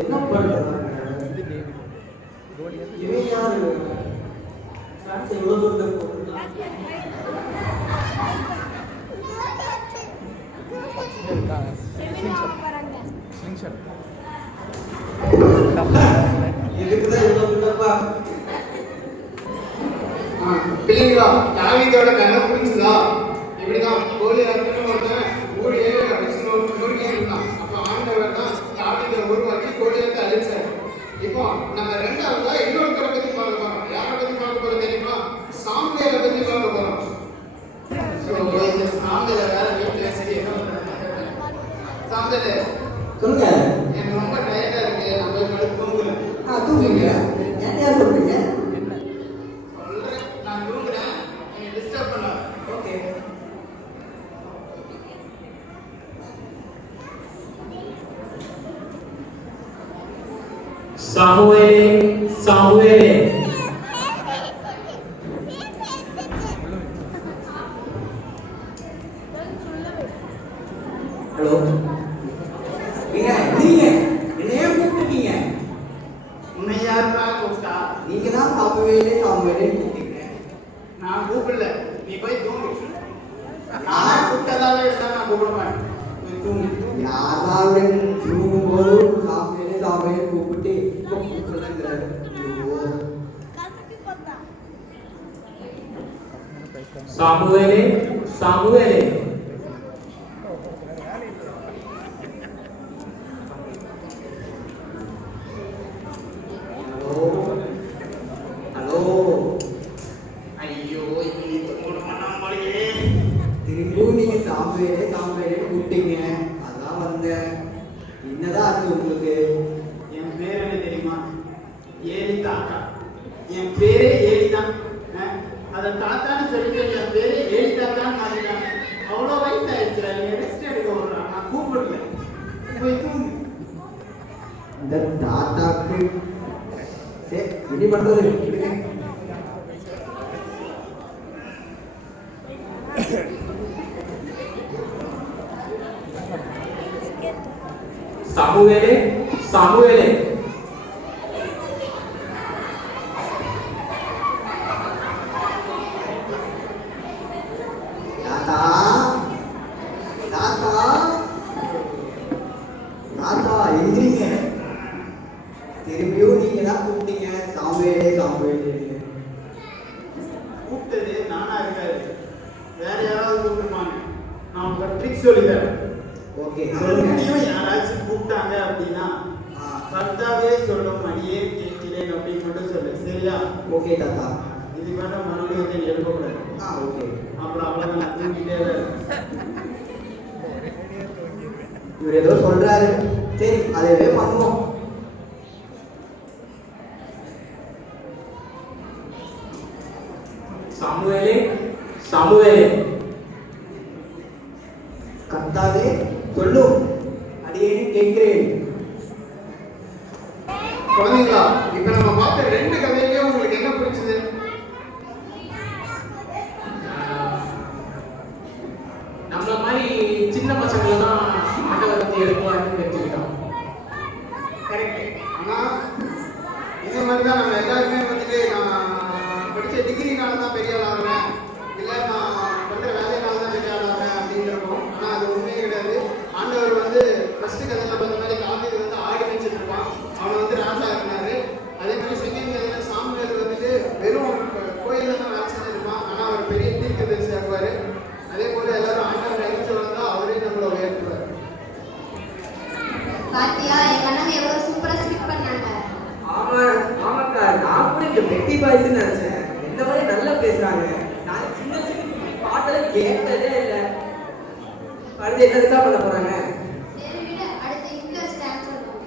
என்ன பண்றது? இவன் யாரு? காசு எவ்வளவு தூரம் போகுது? இதுக்குதான் இவ்வளவு தூரப்பா. பிள்ளைங்களா, தாவீதோட கண்ணை புரிஞ்சுதா? இப்படிதான் கோலி அர்த்தம் ஒருத்தன் ஊழியே நொறுக்கி இருந்தான். அப்ப ஆண்டவர் தான் தாவீதை உருவாக்கி கோலியத்தை அழிச்சார். இப்போ நம்ம ரெண்டாவதா இன்னொருத்தரை பத்தி பார்க்க போறோம். யாரை பத்தி பார்க்க போறோம் தெரியுமா? சாமுவேலை பத்தி பார்க்க போறோம். இந்த சாமுவேலை வேற வீட்டுல சரி சாமுவேலே சொல்லுங்க. எனக்கு ரொம்ப டயர்டா இருக்கு. நான் போய் படுத்து தூங்குறேன். தூங்குங்க. ஏன் சொல்றீங்க? சொல்றேன், நான் தூங்குறேன். நீங்க டிஸ்டர்ப் பண்ணாத. ஓகே. சாமுவேலே, சாமுவேலே. ஹலோ. நீங்க என்னைய கூப்பிட்டுருக்கீங்க. உன்னை யாருப்பா கூப்பிட்டா? நீங்க தான் சாமுவேலே சாமுவேலே கூப்பிட்டீங்க. நான் கூப்பிடல, நீ போய் தூங்கு. நான் கூப்பிட்டதாவே இருந்தா நான் கூப்பிடுவேன். போய் தூங்கு. யாராவது தூங்கும்போது சாமுவேலே சாமுவேலே கூப்பிட்டு இப்போ கூப்பிடுறேங்கிறாரு. சாமுவேலே, சாமுவேலே. ஐயோ, இது தூங்கணுமா நம்மளையே? சாம்புவேலே சாம்புவேலே கூப்பிட்டீங்க, அதான் வந்தேன். என்னதான் ஆச்சு உங்களுக்கு? என் பேர் என்ன தெரியுமா? ஏலி தாத்தா. என் பேரே ஏலி தான். அதை தாத்தான்னு சொல்லிட்டு என் பேரே ஏலி தாத்தான்னு மாறிட்டாங்க. அவ்வளோ வயசாயிடுச்சு, ரெஸ்ட் எடுக்க விடுறான். நான் கூப்பிடல, போய் தூங்கு. இந்த தாத்தாக்கு சரி இனி பண்றது விடுங்க. சாமுவேலே சாமுவேலே தாத்தா தாத்தா தாத்தா எந்திரிங்க. திரும்பியும் நீங்க தான் கூப்பிட்டீங்க சாம்புவேலே சாம்புவேலே. கூப்பிட்டது நானா இருக்காது, வேற யாராவது கூப்பிட்டுருப்பாங்க. நான் உங்களுக்கு ட்ரிக் சொல்லித்தரேன். ஓகே மறுபடியும் யாராச்சும் கூப்பிட்டாங்க அப்படின்னா கர்த்தாவே சொல்லும் அடியே கேட்கிறேன் அப்படின்னு மட்டும் சொல்லு, சரியா? ஓகே தாத்தா. இது வேற மறுபடியும் வந்து எழுப்பக்கூடாது. ஓகே. அப்புறம் அவ்வளோ நான் தூங்கிட்டே இவர் ஏதோ சொல்றாரு, சரி அதவே பண்ணுவோம். சாமுவேலே சாமுவேலே கர்த்தாவே சொல்லும் அடியேன்னு கேட்கிறேன். குழந்தைங்களா, இப்ப நம்ம பார்த்த ரெண்டு கதையிலயும் உங்களுக்கு என்ன பிடிச்சது? நம்மள மாதிரி சின்ன பசங்களை தான் ஆண்டவரத்தை எழுப்புவாருன்னு தெரிஞ்சுக்கிட்டோம். கரெக்ட். ஆனா இதே மாதிரி தான் நம்ம எல்லாருமே வந்துட்டு நான் படிச்ச டிகிரினால தான் பெரிய ஆள் ஆகிறேன், இல்லை நான் பண்ற வேலையினால தான் பெரிய ஆள் ஆகிறேன் அப்படின்றப்போம். ஆனா அது உண்மையே கிடையாது. ஆண்டவர் வந்து ஃபர்ஸ்ட் கதையில பார்த்த மாதிரி தாவீது வந்து ஆடி மேய்ச்சிட்டு இருப்பான், அவனை வந்து ராஜா இருந்தாரு. அதே மாதிரி செகண்ட் கதையில சாமுவேல் வந்துட்டு வெறும் கோயில தான் வேலை செஞ்சிருப்பான், ஆனா அவர் பெரிய தீர்க்கதரிசி ஆகுவாரு. அதே போல எல்லாரும் ஆண்டவர் எழுச்சி வந்தா அவரே நம்மளை உயர்த்துவார். பாத்தியா என் கண்ணன் எவ்வளவு சூப்பரா ஸ்கிப் பண்ணாங்க. ஆமாக்கா, நான் கூட இந்த பெட்டி பாய்ஸ்ன்னு நினைச்சேன். இந்த மாதிரி நல்லா பேசுறாங்க. நான் சின்ன சின்ன பாட்டெல்லாம் கேட்டதே இல்லை. அடுத்து என்னதுக்கா பண்ண போறாங்க? சரி விடு, அடுத்து இங்கிலீஷ் டான்ஸ் பண்ணுவோம்.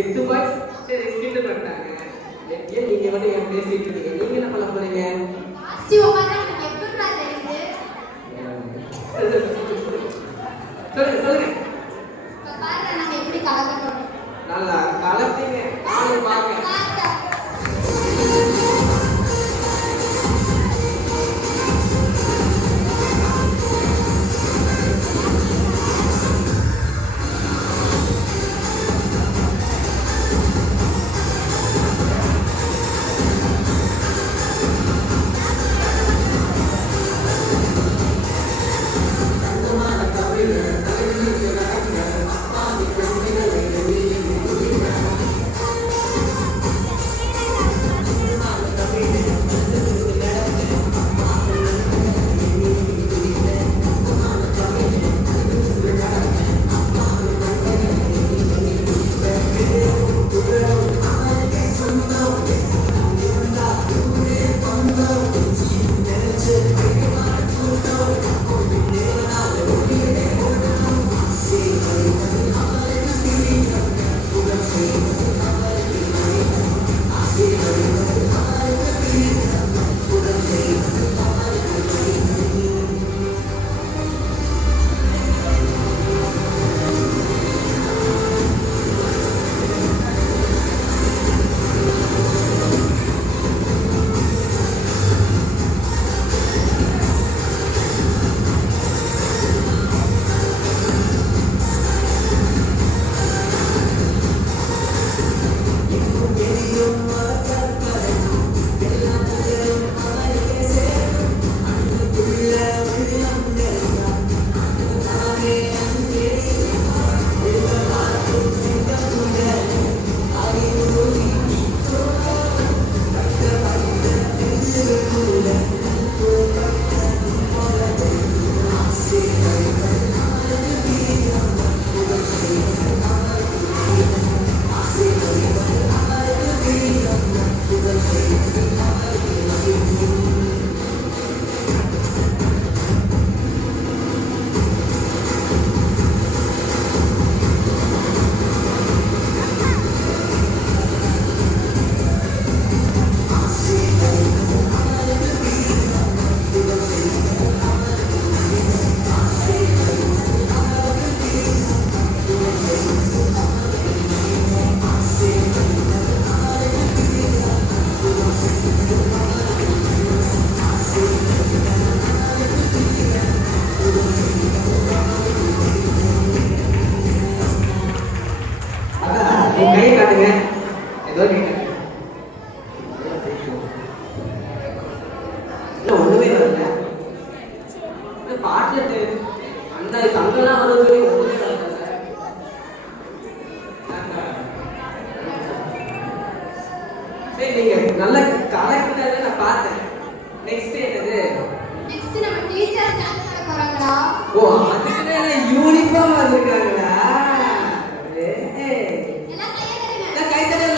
கெத்து பாய்ஸ் சரி ஸ்கிட்டு பண்ணிட்டாங்க. ஏன் நீங்க வந்து ஏன் பேசிட்டு இருக்கீங்க? நீங்க என்ன பண்ண போறீங்க? சொல்லுங்க சொல்லுங்க. நல்லா கலப்பீங்க. நானும் பார்க்க கை காட்டுங்க. ஏதோ கேட்டேன். இல்லை ஒண்ணுமே வரல. பாட்டு அந்த தங்கெல்லாம் வருது ஒண்ணுமே வரல. சரி நீங்க நல்ல கலெக்டர் நான் பார்த்தேன். நெக்ஸ்ட் என்னது? ஓ அதுக்கு யூனிஃபார்ம் வந்திருக்காங்களா? கை தடவை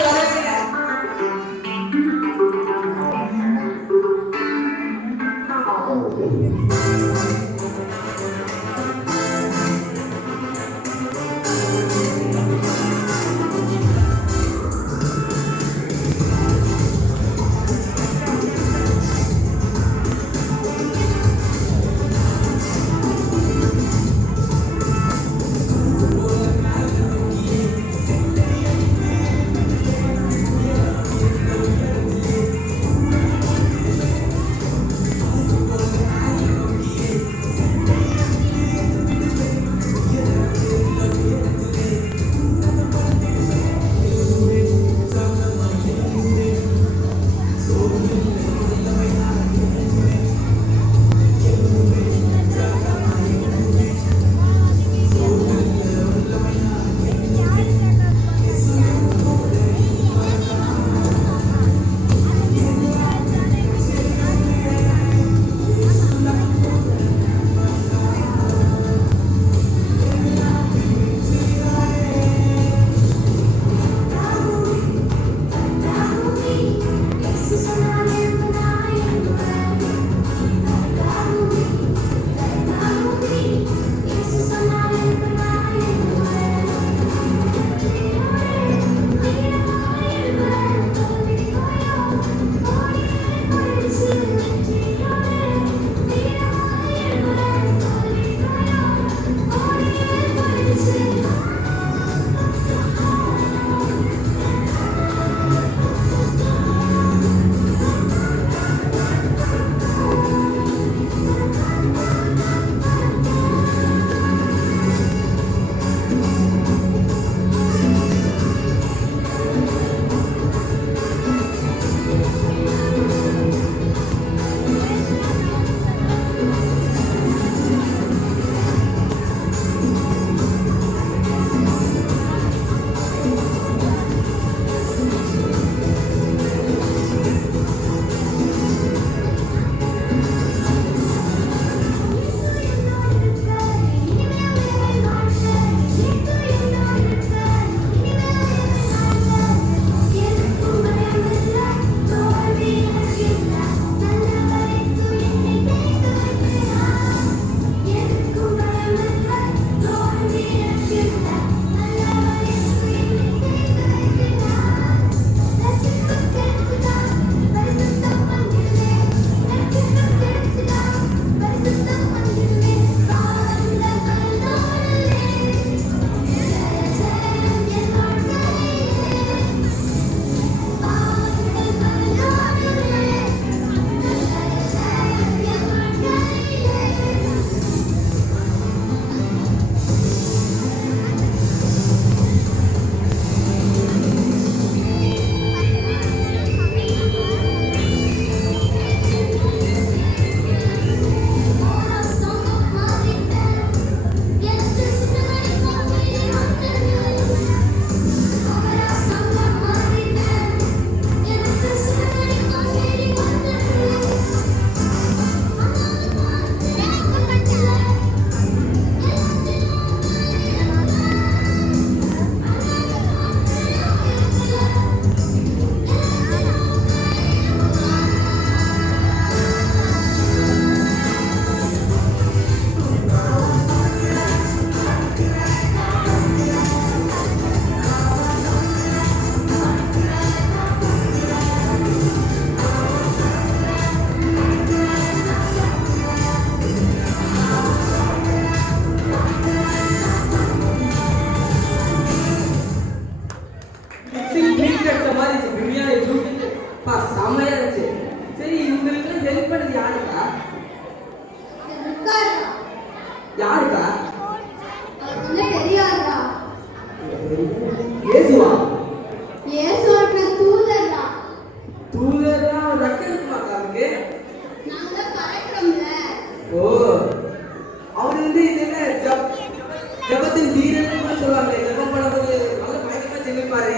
ஜெபிக்கணும்னு சொல்லுவாங்க. ஜெபம் பண்ணும்போது நல்ல பயங்கரமா ஜெபிப்பாரு.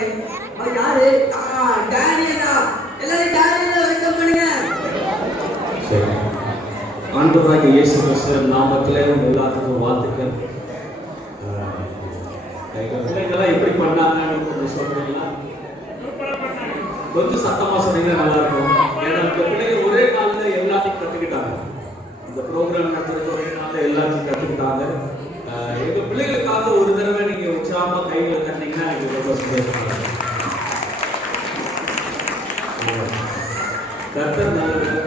அவர் யாரு? டேனியலா. எல்லாரும் டேனியலை வெல்கம் பண்ணுங்க. சரி, ஆண்டவராகிய இயேசு கிறிஸ்துவின் நாமத்திலே உங்க எல்லாத்துக்கும் வாழ்த்துக்கள். பிள்ளைங்களாம் எப்படி பண்ணாங்கன்னு கொஞ்சம் சொல்றீங்களா? கொஞ்சம் சத்தமா சொன்னீங்கன்னா நல்லா இருக்கும். ஏன்னா இந்த பிள்ளைங்க ஒரே நாள்ல எல்லாத்தையும் கற்றுக்கிட்டாங்க. இந்த ப்ரோக்ராம் நடத்துறது ஒரே நாள்ல எல்லாத்தையும் கற்றுக்கிட்டாங்க. எங்க பிள்ளைகளுக்காக ஒரு தடவை நீங்க உற்சாகமா கைகளை கட்டிங்கன்னா எனக்கு ரொம்ப சந்தோஷமா இருக்கும். கர்த்தர் நல்லவர்.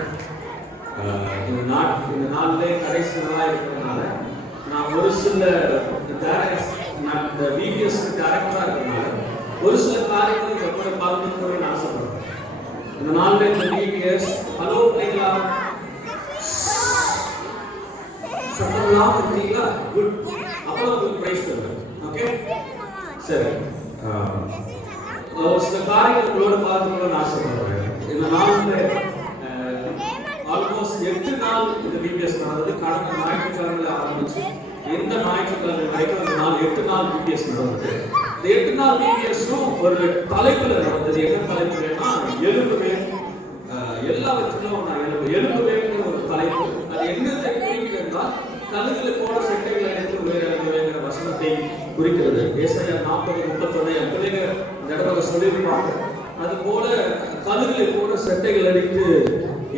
இந்த நாளிலே கடைசி நாளாக இருக்கிறதுனால நான் ஒரு சில இந்த வீடியோஸ்க்கு டேரக்டராக இருக்கிறதுனால ஒரு சில காரியங்களை எப்படி பார்க்கணும்னு ஆசைப்படுறேன். இந்த நாளில் இந்த வீடியோஸ் ஹலோ பிள்ளைங்களா சத்தம்லாம் இருக்கீங்களா? குட். அப்புறம் உங்களுக்கு ப்ரைஸ் தருவேன். ஓகே, சரி. ஒரு சில காரியங்கள் உங்களோட பார்க்கணும்னு ஆசைப்படுறேன். இந்த நாளில் ஆல்மோஸ்ட் 8 நாள் இந்த வீடியோஸ் நடந்தது. கடந்த ஞாயிற்றுக்கிழமையில ஆரம்பிச்சு எந்த ஞாயிற்றுக்கிழமை வரைக்கும் அந்த நாள் 8 நாள் வீடியோஸ் நடந்தது. இந்த 8 நாள் வீடியோஸும் ஒரு தலைப்புல நடந்தது. என்ன தலைப்புனா எலும்புவே. எல்லாவற்றிலும் நான் எலும்புவேங்கிற ஒரு தலைப்பு. அது என்னத்தை குறிக்கிறதுனா கழுகுல போட செட்டைகளை எடுத்து உயர்கிற வசனத்தை குறிக்கிறது. ஏசாயா 40:31 என் பிள்ளைங்க இந்த இடத்துல சொல்லியிருப்பாங்க. அது போல கழுகுல போட செட்டைகள் அடித்து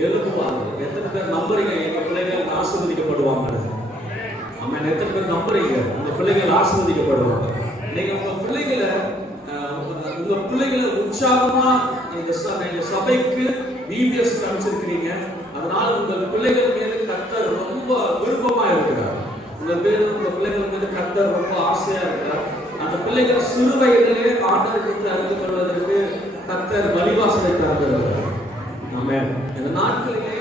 எழுப்புவாங்க. எத்தனை பேர் நம்புறீங்க எங்க பிள்ளைகள் ஆசீர்வதிக்கப்படுவாங்க? ஆமாம், எத்தனை பேர் நம்புறீங்க அந்த பிள்ளைகள் ஆசீர்வதிக்கப்படுவாங்க? நீங்க உங்க பிள்ளைகளை உற்சாகமா இந்த சபைக்கு வீடியோஸ் காமிச்சிருக்கிறீங்க. அதனால உங்கள் பிள்ளைகள் மீது கர்த்தர் ரொம்ப விருப்பமா இருக்கிறார். உங்க பிள்ளைகள் மீது கர்த்தர் ரொம்ப ஆசையா இருக்கிறார். அந்த பிள்ளைகள் சிறு வயதிலே ஆண்டவருக்கு அறிந்து கொள்வதற்கு கர்த்தர் வழிவாசலை திறந்திருக்கிறார். ஆமென். இந்த நாட்களிலே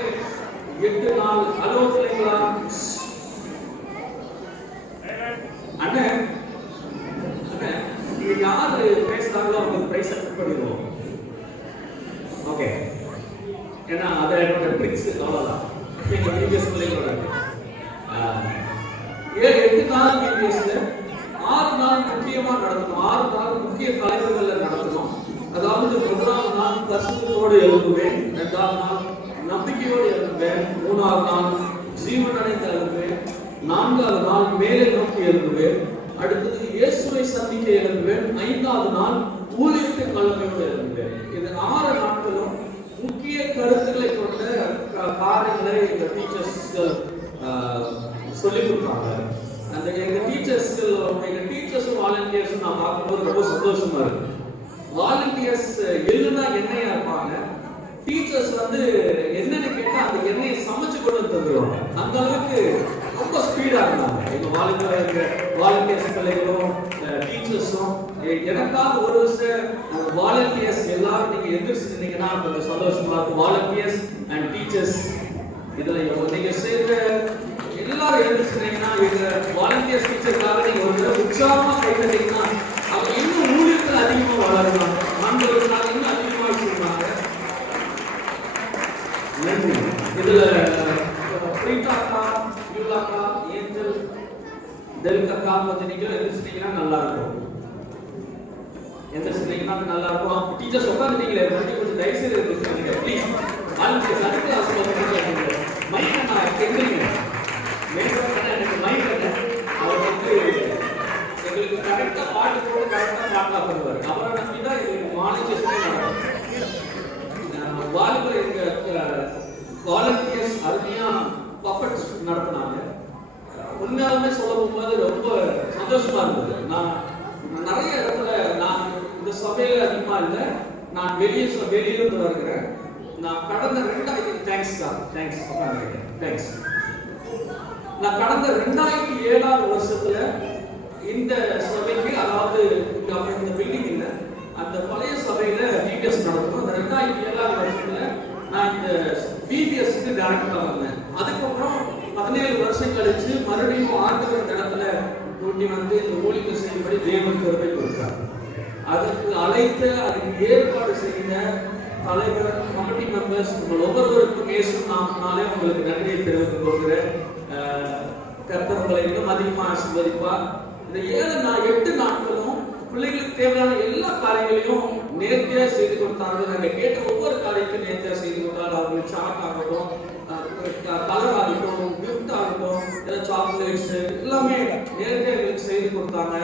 8 நாள் ஹலோ பிள்ளைங்களா அண்ணே யாரு பேசுறாங்களோ அவங்களுக்கு பிரைஸ் அக்செப்ட் பண்ணிடுவோம். ஓகே, ஏன்னா அதை என்னோட ட்ரிக்ஸ் அவ்வளோதான். எங்கள் வீடியோஸ் பிள்ளைங்களோட 8 நாள் வீடியோஸ்ல 6 நாள் முக்கியமா நடத்தணும். 6 நாள் முக்கிய தலைப்புகளில் நடத்தணும். அதாவது முதலாவது நாள் பரிசுத்தத்தோடு எழுப்புவேன், 2வது நாள் நம்பிக்கையோடு எழுப்புவேன், 3வது நாள் ஜீவனடைந்து எழுப்புவேன், 4வது நாள் மேலே நோக்கி எழுப்புவேன், அடுத்தது இயேசுவை சந்திக்க எழுப்புவேன், 5வது நாள் ஊழியத்தின் வல்லமையோடு எழுப்புவேன். இந்த 6 நாட்களும் முக்கிய கருத்துக்களை கொண்ட காரியங்களை எங்க டீச்சர்ஸ்கள் சொல்லிக் கொடுத்தாங்க. அந்த எங்க டீச்சர்ஸும் வாலண்டியர்ஸும் நான் பார்க்கும்போது ரொம்ப சந்தோஷமா இருக்கு. வாலண்டியர்ஸ் எள்ளுனா எண்ணெயா இருப்பாங்க. டீச்சர்ஸ் வந்து என்னன்னு கேட்டா அந்த எண்ணெயை சமைச்சு கொண்டு தந்துருவாங்க. அந்த அளவுக்கு ரொம்ப ஸ்பீடா இருந்தாங்க எங்க வாலண்டியர்ஸ் பிள்ளைகளும் டீச்சர்ஸும். எனக்காக ஒரு வருஷம் வாலண்டியர்ஸ் எல்லாரும் நீங்க எதிர்த்துட்டீங்கன்னா கொஞ்சம் சந்தோஷமா இருக்கும். வாலண்டியர்ஸ் அண்ட் டீச்சர்ஸ் இதுல நீங்க சேர்ந்த எல்லாரும் எதிர்த்துட்டீங்கன்னா எங்க வாலண்டியர்ஸ் டீச்சருக்காக நீங்க ஒரு உற்சாகமா கைத்தட்டீங்கன்னா அவங்க இன்னும் ஊழியத்தில் அதிகமா வளருவாங்க. ஆண்டவர்களால் இன்னும் அதிகமாக செய்வாங்க. நன்றி. இதுல பிரீதாக்கா, யூலாக்கா, ஏஞ்சல், டெல்கக்கா கொஞ்சம் நீங்களும் எதிர்த்துட்டீங்கன்னா நல்லா இருக்கும். எதிர்த்துட்டீங்கன்னா நல்லா இருக்கும். டீச்சர்ஸ் உட்காந்துட்டீங்களே கொஞ்சம் தயவுசெய்து எதிர்த்துட்டீங்க ப்ளீஸ். வாலண்டியர்ஸ் அடுத்த ஆசிரியர் மைக் நான் கேட்குறீங்க எனக்கு மைக் அவர் வந்து எங்களுக்கு கரெக்டா பாட்டு போட்டு கரெக்டா பாட்டா பண்ணுவார். அவரை நம்பிதான் எங்களுக்கு மானிட்டேஷனே நடக்கும். வாலிபர் எங்க வாலண்டியர்ஸ் அருமையா பப்பட் நடத்தினாங்க. உண்மையாலுமே சொல்ல போகும்போது ரொம்ப சந்தோஷமா இருந்தது. நான் நிறைய இடத்துல நான் இந்த சபையில அதிகமா இல்லை, நான் வெளியிலிருந்து வருகிறேன். நான் கடந்த 2007 வருஷத்துல இந்த சபைக்கு, அதாவது இந்த பில்டிங் இல்ல, அந்த பழைய சபையில வீடியோஸ் நடக்கும். அந்த 2007 வருஷத்துல நான் இந்த வீடியோஸ்க்கு டைரக்டரா வந்தேன். அதுக்கப்புறம் 17 வருஷம் கழிச்சு மறுபடியும் ஆண்டவர் இடத்துல கூட்டி வந்து இந்த ஊழியத்தை செய்யும்படி தேவன் கருணை கொடுத்தார். அதுக்கு அழைத்த, அதுக்கு ஏற்பாடு செய்த தலைவர், கமிட்டி மெம்பர்ஸ், உங்கள் ஒவ்வொருவருக்கும் இயேசு நாமத்தினாலே உங்களுக்கு நன்றியை தெரிவித்துக் கொள்கிறேன். கர்த்தர் உங்களை இன்னும் அதிகமாக ஆசீர்வதிப்பார். இந்த 8 நாட்களும் பிள்ளைகளுக்கு தேவையான எல்லா காரியங்களையும் நேர்த்தியா செய்து கொடுத்தாங்க. நாங்கள் கேட்ட ஒவ்வொரு காரியத்தையும் நேர்த்தியா செய்து கொடுத்தாங்க. அவங்களுக்கு சாட் ஆகட்டும், கலர் ஆகட்டும், கிஃப்ட் ஆகட்டும், சாக்லேட்ஸ் எல்லாமே நேர்த்தியா எங்களுக்கு செய்து கொடுத்தாங்க.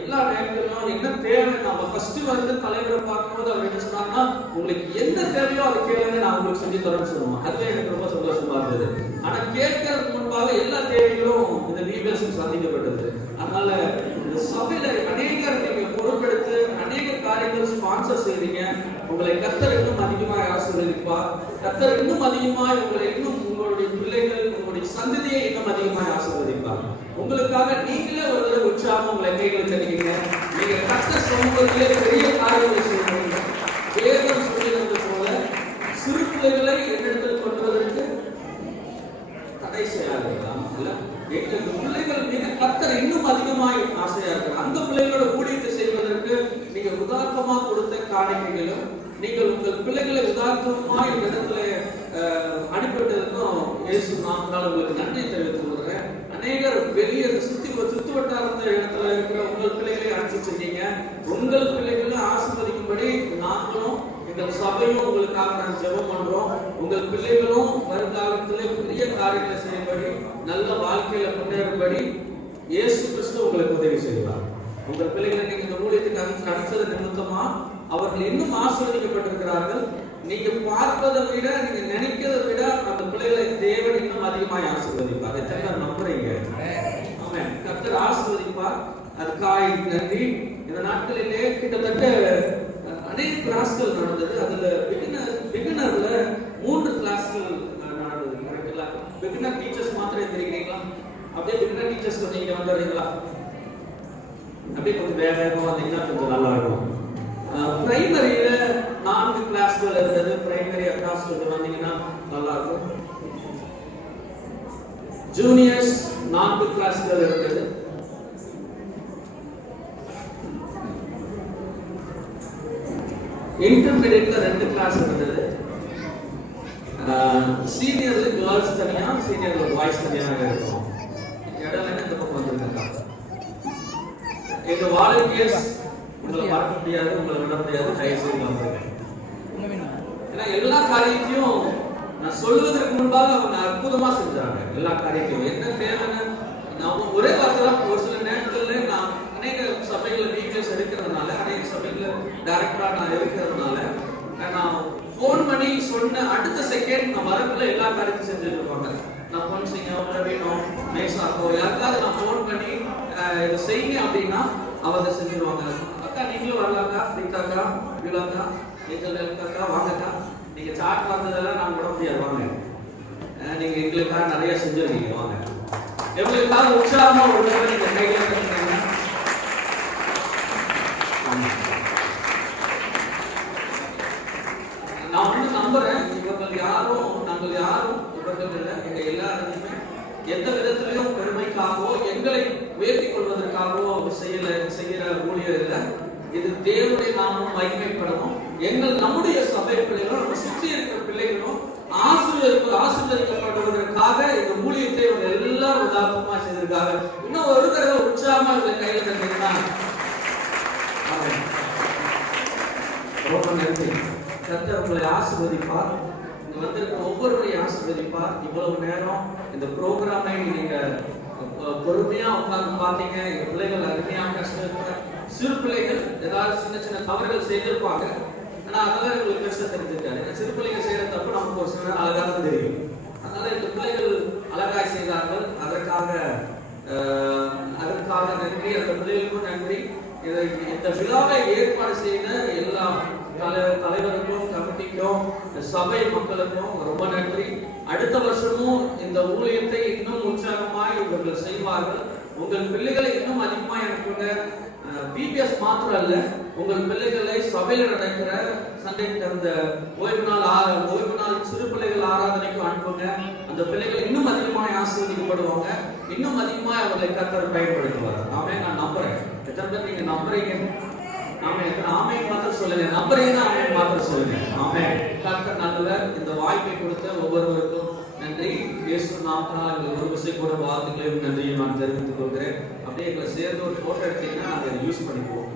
எல்லா நேரத்திலும் என்ன தேவை நம்ம ஃபர்ஸ்ட் வந்து தலைவரை பார்க்கும்போது அவர் என்ன சொன்னாங்கன்னா, உங்களுக்கு என்ன தேவையோ அதை கேளுங்க, நான் உங்களுக்கு செஞ்சு தரேன்னு சொல்லுவோம். அதுவே எனக்கு ரொம்ப சந்தோஷமா இருந்தது. ஆனா கேட்கறதுக்கு முன்பாக எல்லா தேவைகளும் இந்த VBS சந்திக்கப்பட்டது. அதனால இந்த சபையில அநேகர் நீங்க பொறுப்பெடுத்து அநேக காரியங்கள் ஸ்பான்சர் செய்றீங்க. உங்களை கர்த்தர் இன்னும் அதிகமாக ஆசீர்வதிப்பார். கர்த்தர் இன்னும் அதிகமாக உங்களை இன்னும் உங்களுடைய பிள்ளைகள் உங்களுடைய சந்ததியை இன்னும் அதிகமாக ஆசீர்வதிப்பார். உங்களுக்காக நீங்களே ஒரு தடவை உற்சாகம் உங்களை கைகள் தருவீங்க. நீங்க கர்த்தர் சமூகத்திலே பெரிய காரியங்களை செய்வீங்க. வேதம் சொல்லுகிறது போல சிறு பிள்ளைகளை என்னிடத்தில் கொண்டு வருவதற்கு தடை செய்யாதீர்களாம். இல்ல எங்களுக்கு பிள்ளைகள் மீது கர்த்தர் இன்னும் அதிகமாய் ஆசையா இருக்கிறார். அந்த பிள்ளைகளோட ஊழியத்தை செய்வதற்கு நீங்க உதாரணமா கொடுத்த காணிக்கைகளும் நீங்கள் உங்கள் பிள்ளைகளை உதாரணமா இந்த இடத்துல அனுப்பிவிட்டதுக்கும் இயேசு நாமத்தால் உங்களுக்கு நன்றி தெரிவித்துக் கொள்கிறேன். அநேகர் வெளியே சுத்து வட்டாரத்த இடத்துல இருக்கிற உங்கள் பிள்ளைகளை அனுப்பிச்சிருக்கீங்க. உங்கள் பிள்ளைகளை ஆசீர்வதிக்கும்படி நாங்களும் எங்கள் சபையும் உங்களுக்காக நாங்கள் ஜெபம் பண்றோம். உங்கள் பிள்ளைகளும் வருங்காலத்திலே பெரிய காரியங்களை செய்யும்படி நல்ல வாழ்க்கையில முன்னேறும்படி இயேசு கிறிஸ்து உங்களுக்கு உதவி செய்வார். உங்கள் பிள்ளைகளை நீங்க இந்த ஊழியத்துக்கு கிடைச்சது நிமித்தமா அவர்கள் இன்னும் ஆசீர்வதிக்கப்பட்டிருக்கிறார்கள். நீங்க பார்ப்பதை விட நீங்க நினைக்கிறதை விட அந்த பிள்ளைகளை தேவன் இன்னும் அதிகமாக ஆசீர்வதிப்பார். எத்தனை நம்புறீங்க? ஆமென். கர்த்தர் ஆசீர்வதிப்பார். அதுக்காக நன்றி. இந்த நாட்களிலே கிட்டத்தட்ட அநேக கிளாஸ்கள் நடந்தது. அதுல பிகினர்ல 3 கிளாஸ்கள் நடந்தது. கரெக்டுங்களா? பிகினர் டீச்சர்ஸ் மாத்திரம் தெரியுங்களா? அப்படியே பிகினர் டீச்சர்ஸ் கொஞ்சம் இங்க வந்துடுறீங்களா? அப்படியே கொஞ்சம் வேகமா வந்தீங்கன்னா கொஞ்சம் நல்லா இருக்கும். பிரைமரியில 4 கிளாஸ்கள் இருந்தது. பிரைமரி அக்ராஸ் கொஞ்சம் வந்தீங்கன்னா நல்லா இருக்கும். ஜூனியர்ஸ் 4 கிளாஸ்கள் இருந்தது. இன்டர்மீடியட்ல 2 கிளாஸ் இருந்தது. சீனியர்ல கேர்ள்ஸ் தனியா, சீனியர்ல பாய்ஸ் தனியாக இருக்கும். இடையில இந்த பக்கம் வந்திருக்காங்க. இந்த வாலண்டியர்ஸ் உங்களை பார்க்க முடியாது, உங்களை விட முடியாது. தயவுசெய்து நம்புங்க. ஏன்னா எல்லா காரியத்தையும் நான் சொல்வதற்கு முன்பாக அவங்க அற்புதமா செஞ்சாங்க. எல்லா காரியத்தையும் என்ன தேவைன்னு நான் ஒரே வார்த்தை தான். ஒரு சில நேரத்துல நான் அநேக சபைகளை டீச்சர்ஸ் எடுக்கிறதுனால, அநேக சபைகளை டைரக்டரா நான் இருக்கிறதுனால நான் போன் பண்ணி சொன்ன அடுத்த செகண்ட் நான் வரக்குள்ள எல்லா காரியத்தையும் செஞ்சுட்டு இருப்பாங்க. நான் போன் செய்ய வேணும் மேசாக்கோ யாருக்காவது நான் போன் பண்ணி இதை செய்யுங்க அப்படின்னா அவங்க செஞ்சிருவாங்க. அக்கா நீங்களும் வரலாக்கா, ஃப்ரீதாக்கா, விழாக்கா, நீங்கக்கா, வாங்கக்கா, நீங்க சாட் வந்ததெல்லாம் நான் விட முடியாது, வாங்க. நீங்க எங்களுக்காக நிறைய செஞ்சிருக்கீங்க, வாங்க. எங்களுக்காக உற்சாகமா ஒரு தடவை நீங்க கையில கட்டுறீங்க. நான் வந்து நம்புறேன், நாங்கள் யாரும் இவர்கள் இல்லை, எங்க எல்லாருமே எந்த விதத்திலையும் பெருமைக்காகவோ எங்களை உயர்த்திக் கொள்வதற்காகவோ செய்கிற ஊழியர் இல்லை. இது தேவனுடைய நாமும் மகிமைப்படணும். நம்முடைய சபை பிள்ளைகளும் நம்ம சுற்றி இருக்கிற பிள்ளைகளும் ஆசீர்வதிக்கப்படுவதற்காக இந்த ஊழியத்தை எல்லாரும் உதாரணமா செய்திருக்காங்க. இன்னும் ஒரு தடவை உற்சாகமா இதை கையில தந்தீங்கன்னா ரொம்ப நன்றி. கர்த்தர் உங்களை ஆசீர்வதிப்பார். இங்க வந்திருக்க ஒவ்வொருவரையும் ஆசீர்வதிப்பார். இவ்வளவு நேரம் இந்த ப்ரோக்ராமை நீங்க பொறுமையா உட்கார்ந்து பார்த்தீங்க. எங்க பிள்ளைகள் அருமையாக கஷ்டப்படுற சிறு பிள்ளைகள் ஏதாவது சின்ன சின்ன தவறுகள் செய்திருப்பாங்க. ஆனா அதெல்லாம் எங்களுக்கு கஷ்டம் தெரிஞ்சிருக்காரு. சிறு பிள்ளைகள் செய்யற தப்பு நமக்கு ஒரு சில அழகாக தெரியும். அதனால இந்த பிள்ளைகள் அழகாய் செய்தார்கள். அதற்காக நன்றி. அந்த பிள்ளைகளுக்கும் நன்றி. இந்த விழாவை ஏற்பாடு செய்த எல்லா தலைவருக்கும், கமிட்டிக்கும், சபை மக்களுக்கும் ரொம்ப நன்றி. அடுத்த வருஷமும் இந்த ஊழியத்தை இன்னும் உற்சாகமாய் இவர்கள் செய்வார்கள். உங்கள் பிள்ளைகளை இன்னும் அதிகமாக அனுப்புங்க. VBS மாத்திரம் அல்ல, உங்கள் பிள்ளைகளை சபையில் நடக்கிற சண்டை அந்த ஓய்வு நாள் சிறு பிள்ளைகள் ஆராதனைக்கும் அனுப்புங்க. அந்த பிள்ளைகள் இன்னும் அதிகமாக ஆசீர்வதிக்கப்படுவாங்க. இன்னும் அதிகமாக அவர்களை கர்த்தர் பயன்படுத்துவார். நான் நம்புறேன். எத்தனை பேர் நீங்க நம்புறீங்க? ஆமே மாத்திரம் சொல்லுங்க. நம்புறீங்கன்னா ஆமே மாத்திரம் சொல்லுங்க. ஆமே. கர்த்தர் நல்லவர். இந்த வாய்ப்பை கொடுத்த ஒவ்வொருவருக்கும் நன்றி. இயேசு நாமத்தினால் ஒரு விசை கூட வாழ்த்துக்களையும் நன்றியும் நான் தெரிவித்துக் கொள்கிறேன். அப்படியே எங்களை சேர்ந்து ஒரு ஃபோட்டோ எடுத்தீங்கன்னா நாங்கள் அதை யூஸ் பண்ணிக்குவோம்.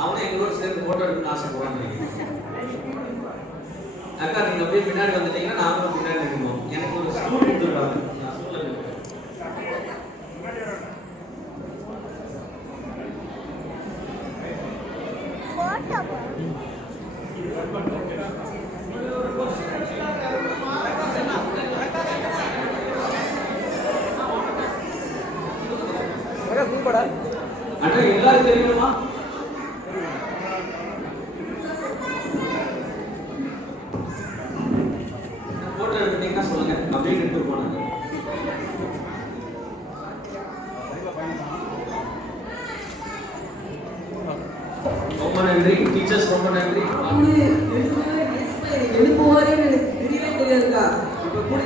அவனும் எங்களோட சேர்ந்து ஃபோட்டோ எடுக்கணும்னு ஆசைப்படுறான்னு அக்கா, நீங்கள் அப்படியே பின்னாடி வந்துட்டீங்கன்னா நாங்களும் பின்னாடி நிற்கணும். எனக்கு ஒரு ஸ்டூல் கொடுத்துருக்காங்க, நான் ஸ்டூலில் நிற்பேன். அண்ணா எல்லாரும் தெரியுமா? போட்டோ எடுத்தீங்கன்னா சொல்லுங்க, அப்படியே எடுத்து போனாங்க. ரொம்ப நன்றி டீச்சர்ஸ், ரொம்ப நன்றி. எழுப்புவாரே எனக்கு தெரியவே தெரியாதுக்கா. இப்ப கூட